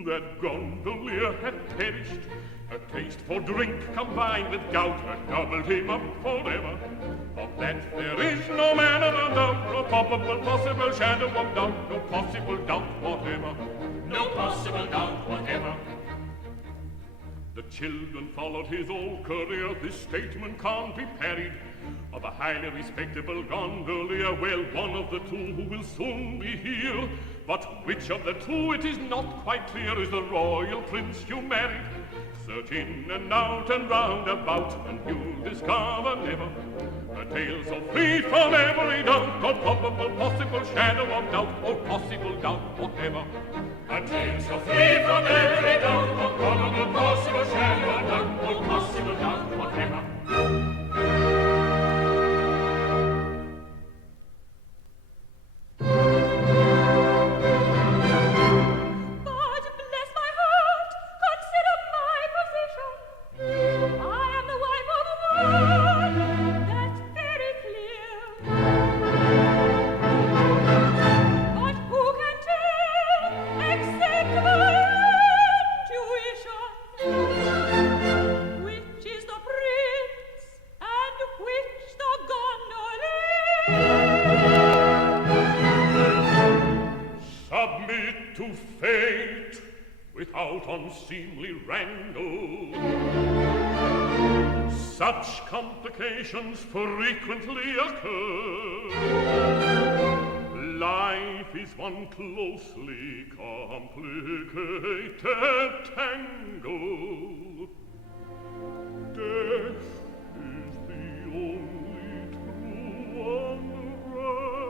That gondolier had perished, a taste for drink combined with gout had doubled him up forever. Of that there is no manner of doubt, no probable possible shadow of doubt, no possible doubt whatever, no possible doubt whatever. The children followed his old career, this statement can't be parried. Of a highly respectable gondolier, well, one of the two who will soon be here. But which of the two it is not quite clear is the royal prince you married. Search in and out and round about, and you'll discover never a tale so free from every doubt, or probable possible shadow of doubt, or possible doubt whatever. A tale so free from every doubt, or probable possible shadow of doubt, or possible doubt whatever. Unseemly wrangle. Such complications frequently occur. Life is one closely complicated tangle. Death is the only true unraveler.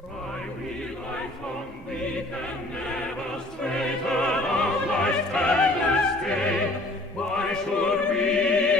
Try we life on, we can never straighten our life's tangled stay. Why should we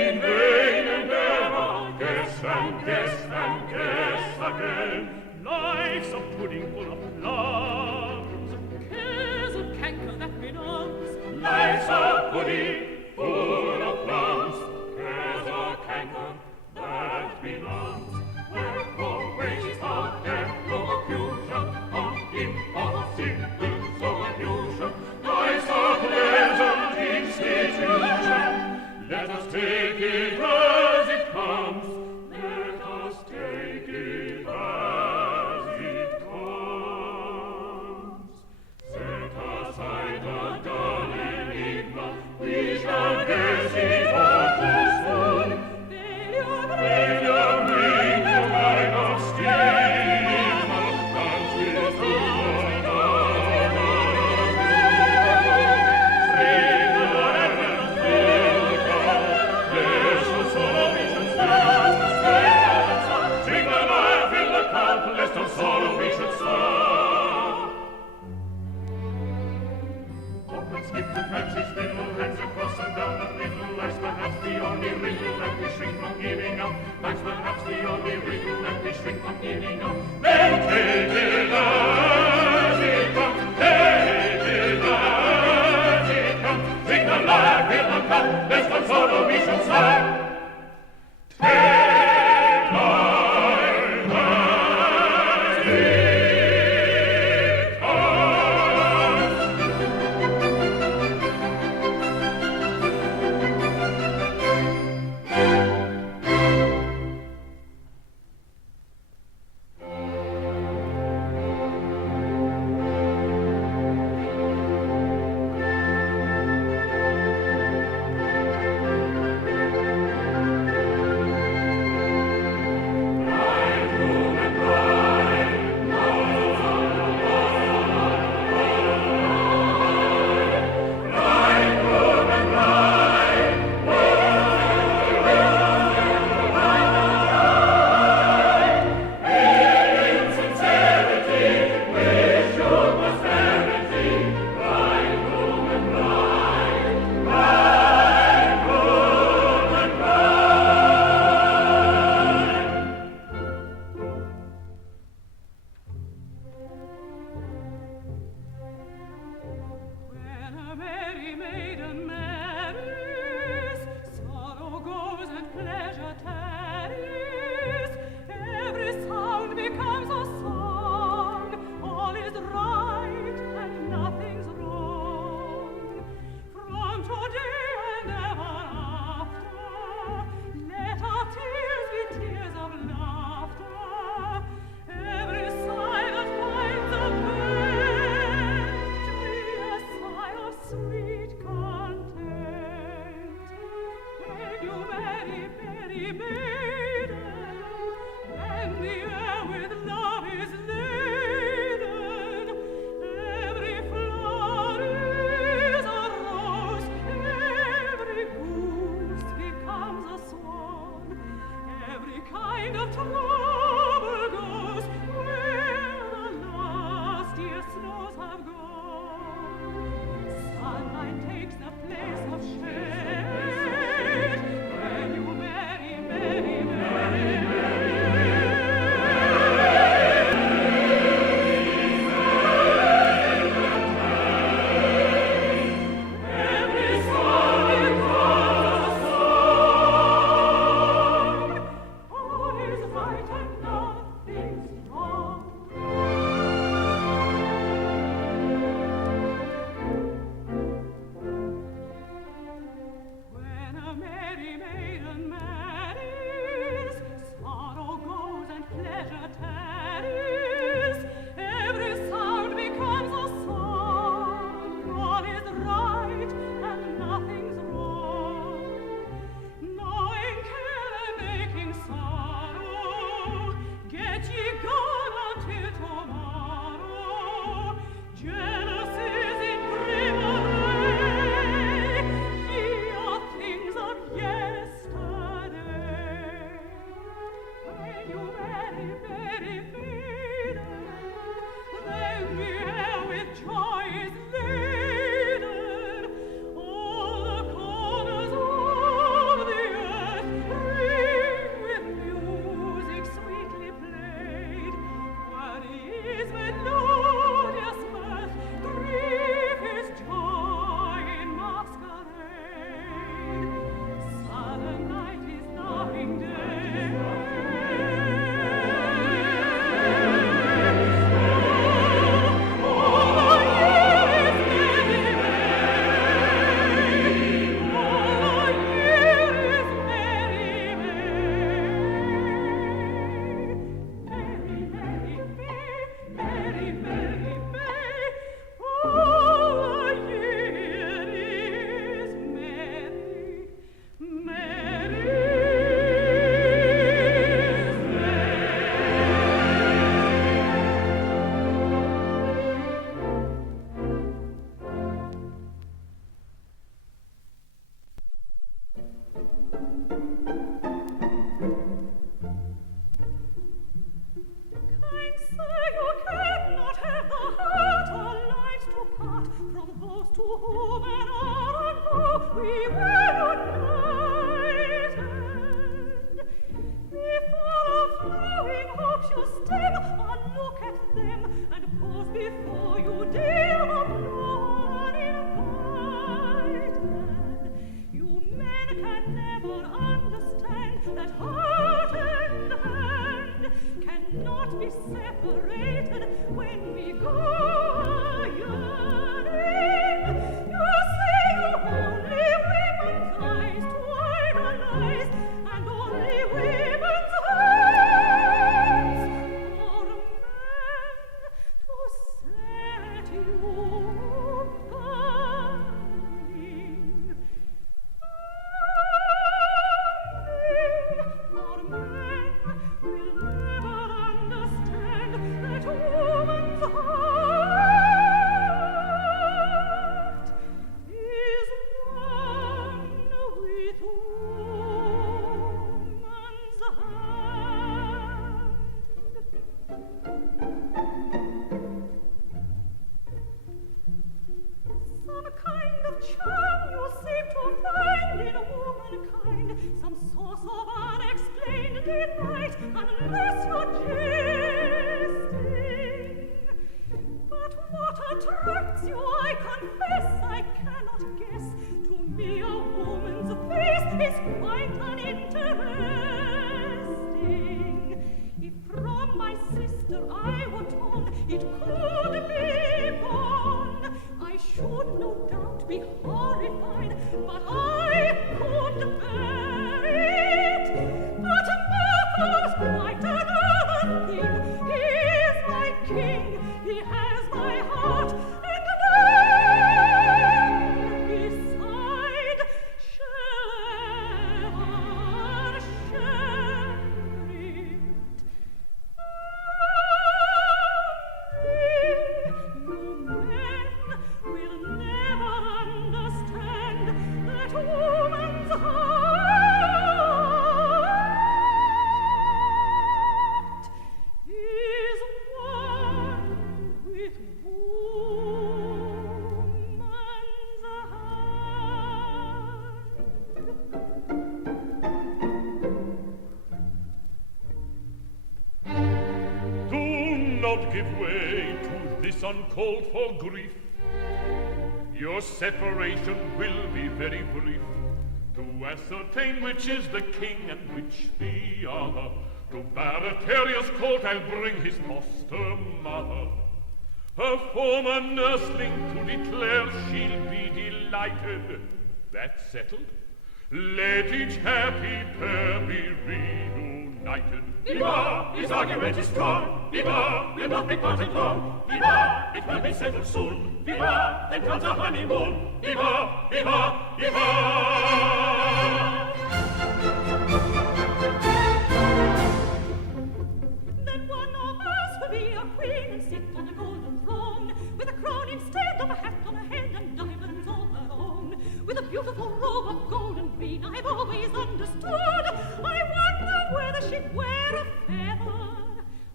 in vain endeavor guess and guess and guess again? Life's a pudding full of plums, Cares of canker that benumbs. life's a pudding full of plums, cares of canker that benumbs. Wherefore waste our elocution on impossible solution. Life's a pleasant institution, let us take it as it comes. Let us take it as it comes. Set aside the dull enigma, we shall guess it all too soon. Failure brings a light of steam, of countries to listen when we go a-yearning. You say you only women's eyes to idolize, and only women's hands for men to set you burning. For men will never understand that woman's heart is one with woman's hand. Some kind of charm you seem to find in womankind, some source of unexplained delight, unless you're jesting. But what attracts you, I confess, I cannot guess. To me a woman's face is quite uninteresting. If from my sister I were torn, it could be borne. I should no doubt be horrified, but I could bear it. But Marco's quite another thing. He is my king, he has my heart, and then beside shall ever share it. No men will never understand that woman's heart is one with woman's hand. Do not give way to this uncalled for grief. Your separation will be very brief. To ascertain which is the king and which the other, to Barateria's court I'll bring his foster mother. Her former nursling to declare she'll be delighted. That's settled. Let each happy pair be reunited. Viva! His argument is strong. Viva! We'll not be parted long. Viva! It will be settled soon. Viva! Then comes a honeymoon. Viva! Viva! Viva! Then one of us will be a queen and sit on a golden throne, with a crown instead of a hat on her head and diamonds all her own, with a beautiful robe of gold and green. I've always understood. I wonder whether she'd wear a feather.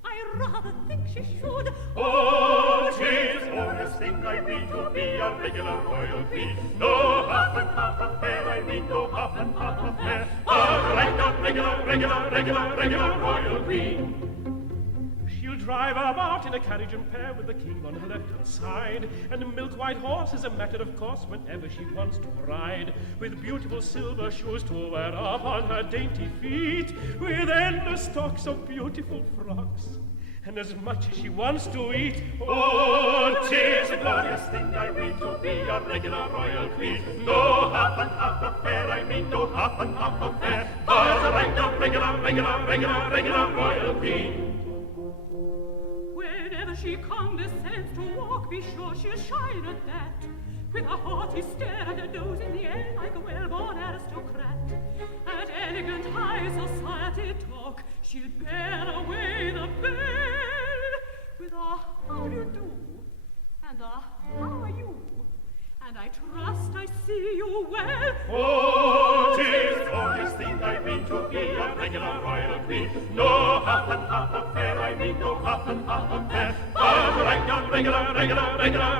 I rather think she should. Oh, 'tis glorious thing I mean to be a regular royal queen. No half and half affair, I mean no half and half affair. Like a regular royal queen. She'll drive about in a carriage and pair with the king on her left-hand side, and a milk-white horse is a matter of course whenever she wants to ride, with beautiful silver shoes to wear upon her dainty feet, with endless stocks of beautiful frocks, and as much as she wants to eat. Oh, 'tis a glorious thing I mean to be a regular royal queen. No half and half affair, I mean no half and half affair. But a regular royal queen. Whenever she condescends to walk, be sure she'll shine at that, with a haughty stare and a nose in the air like a well-born aristocrat. At elegant high society talk, she'll bear away the bell, with a how do you do, and a how are you, and I trust I see you well. Oh, 'tis glorious thing I mean to be a regular royal queen. No half and half affair, I mean no half and half affair. But a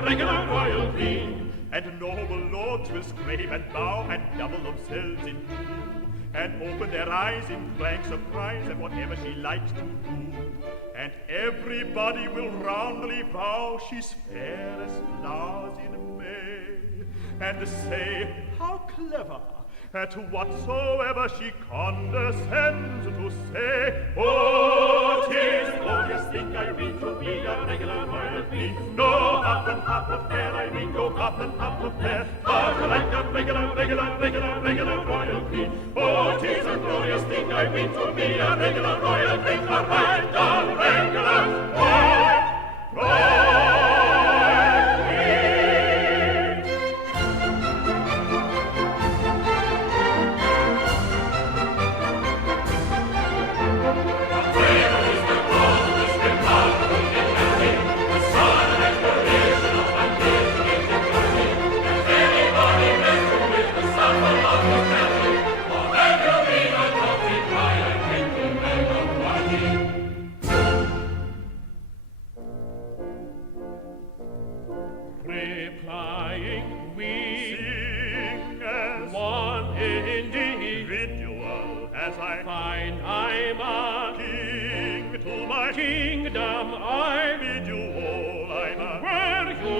regular royal queen. And noble lords will scrape and bow and double themselves in two, and open their eyes in blank surprise at whatever she likes to do. And everybody will roundly vow she's fair as flowers in May, and say, how clever, at whatsoever she condescends to say. Oh, 'tis glorious thing I mean to be a regular royal queen. No hop and hop affair, I mean no hop and hop affair, but like a regular royal queen. Oh, 'tis a glorious thing I mean to be a regular royal queen, a regular royal kingdom. I bid you all, I'm a where you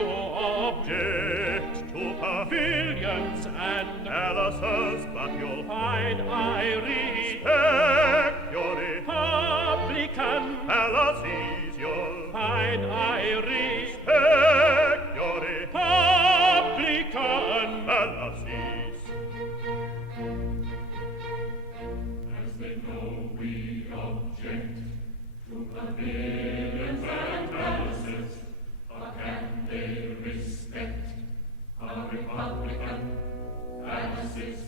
object to pavilions and palaces, but you'll find I respect your republican palaces. You'll find I respect your republican palaces. As they know we object to pavilions and palaces, how can they respect our republican palaces?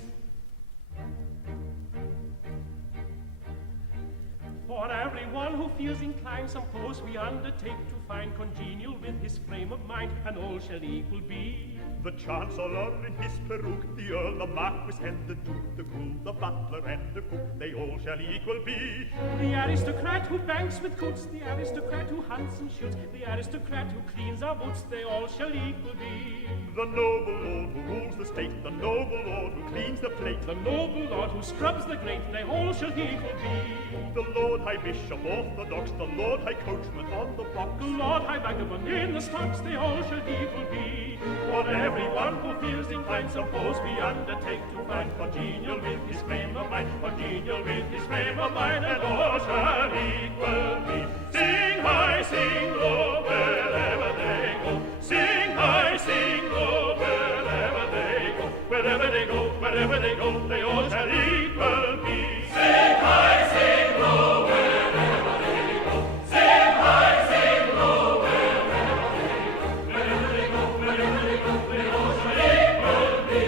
For everyone who feels inclined, some pose we undertake to find congenial with his frame of mind, and all shall equal be. The Chancellor in his peruke, the Earl, the Marquis, and the Duke, the groom, the butler, and the cook, they all shall equal be. The aristocrat who banks with coots, the aristocrat who hunts and shoots, the aristocrat who cleans our boots, they all shall equal be. The noble lord who rules the state, the noble lord who cleans the plate, the noble lord who scrubs the grate, they all shall equal be. The Lord High Bishop orthodox, the Lord High Coachman on the box, the Lord High Vagabond in the stocks, they all shall equal be. For everyone who feels inclined, suppose we undertake to find congenial with his frame of mind, congenial with his frame of mind, and all shall equal be. Sing high, sing low, wherever they go. Sing high, sing low, wherever they go. Wherever they go, wherever they go, they all shall equal be. Sing high, sing low, wherever they go. Sing high, sing low, wherever they go. Wherever they go, wherever they go, they all shall equal be.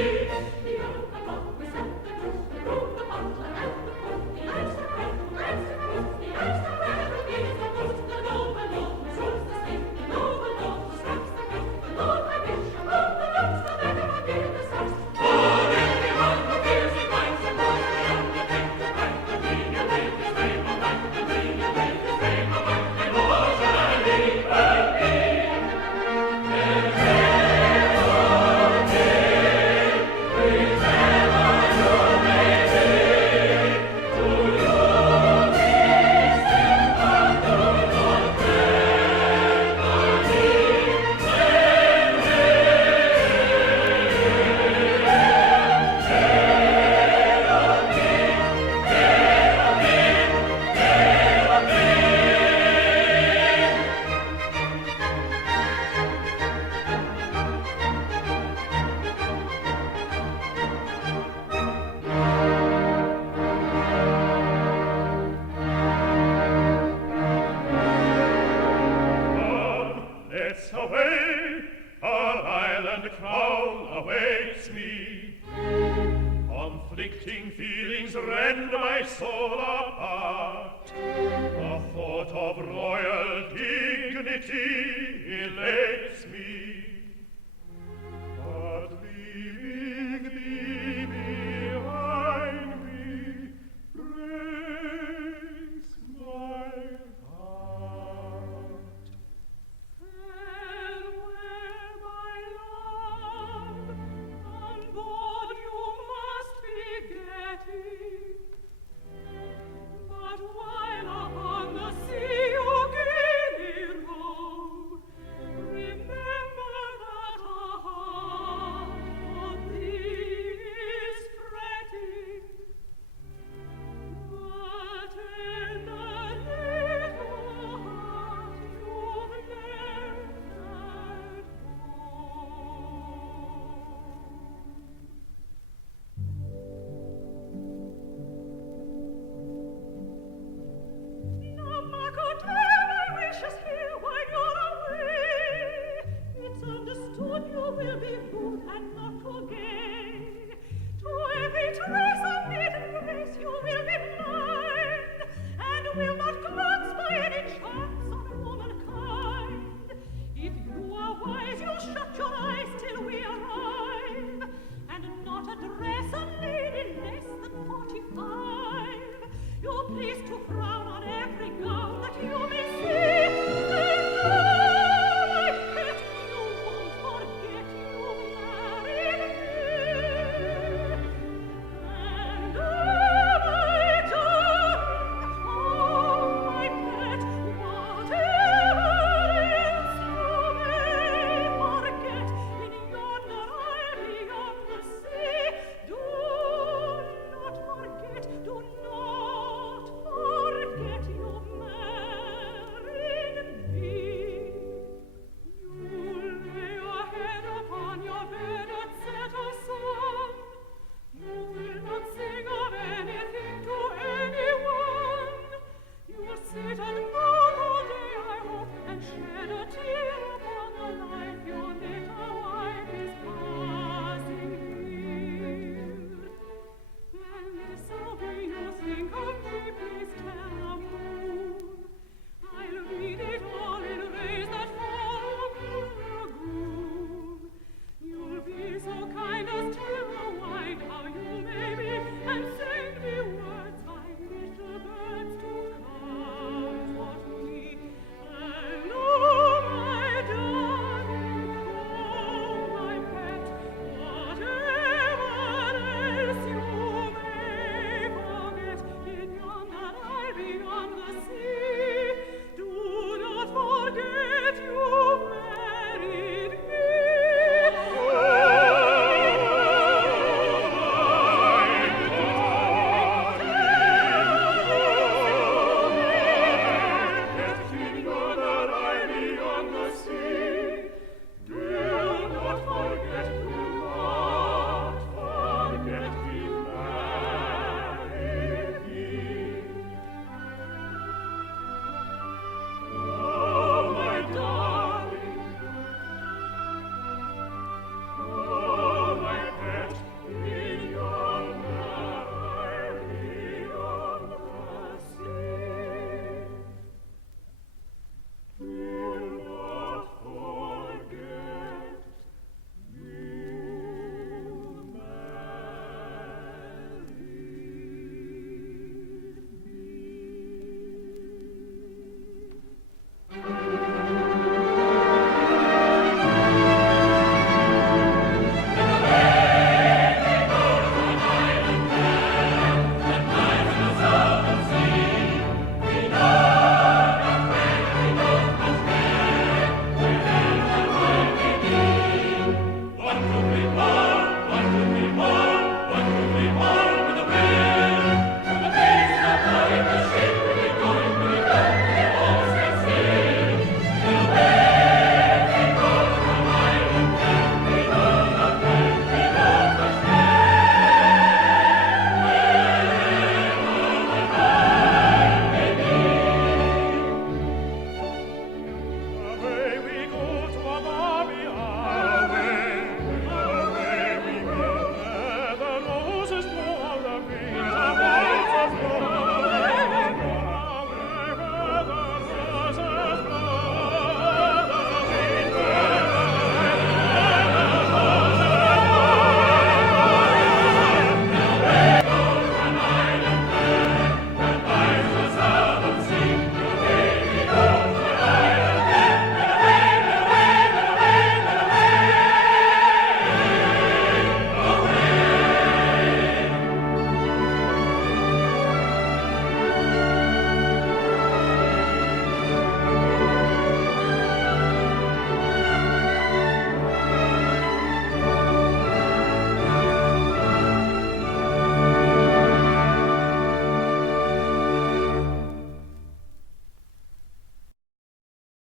The Earl, the Marquis, and the Duke, the groom, the butler, and the cook, the aristocrat who grants the fruit, the aristocrat who cleans the boots, the noble lord who rules the state, the noble lord who scrubs the grate, the Lord High Bishop of the Dukes, the vagabond in the stocks. For everyone who feels inclined, suppose we undertake to find congenial with his frame of mind, congenial with his frame of mind, and all shall equal be. Remember will be good.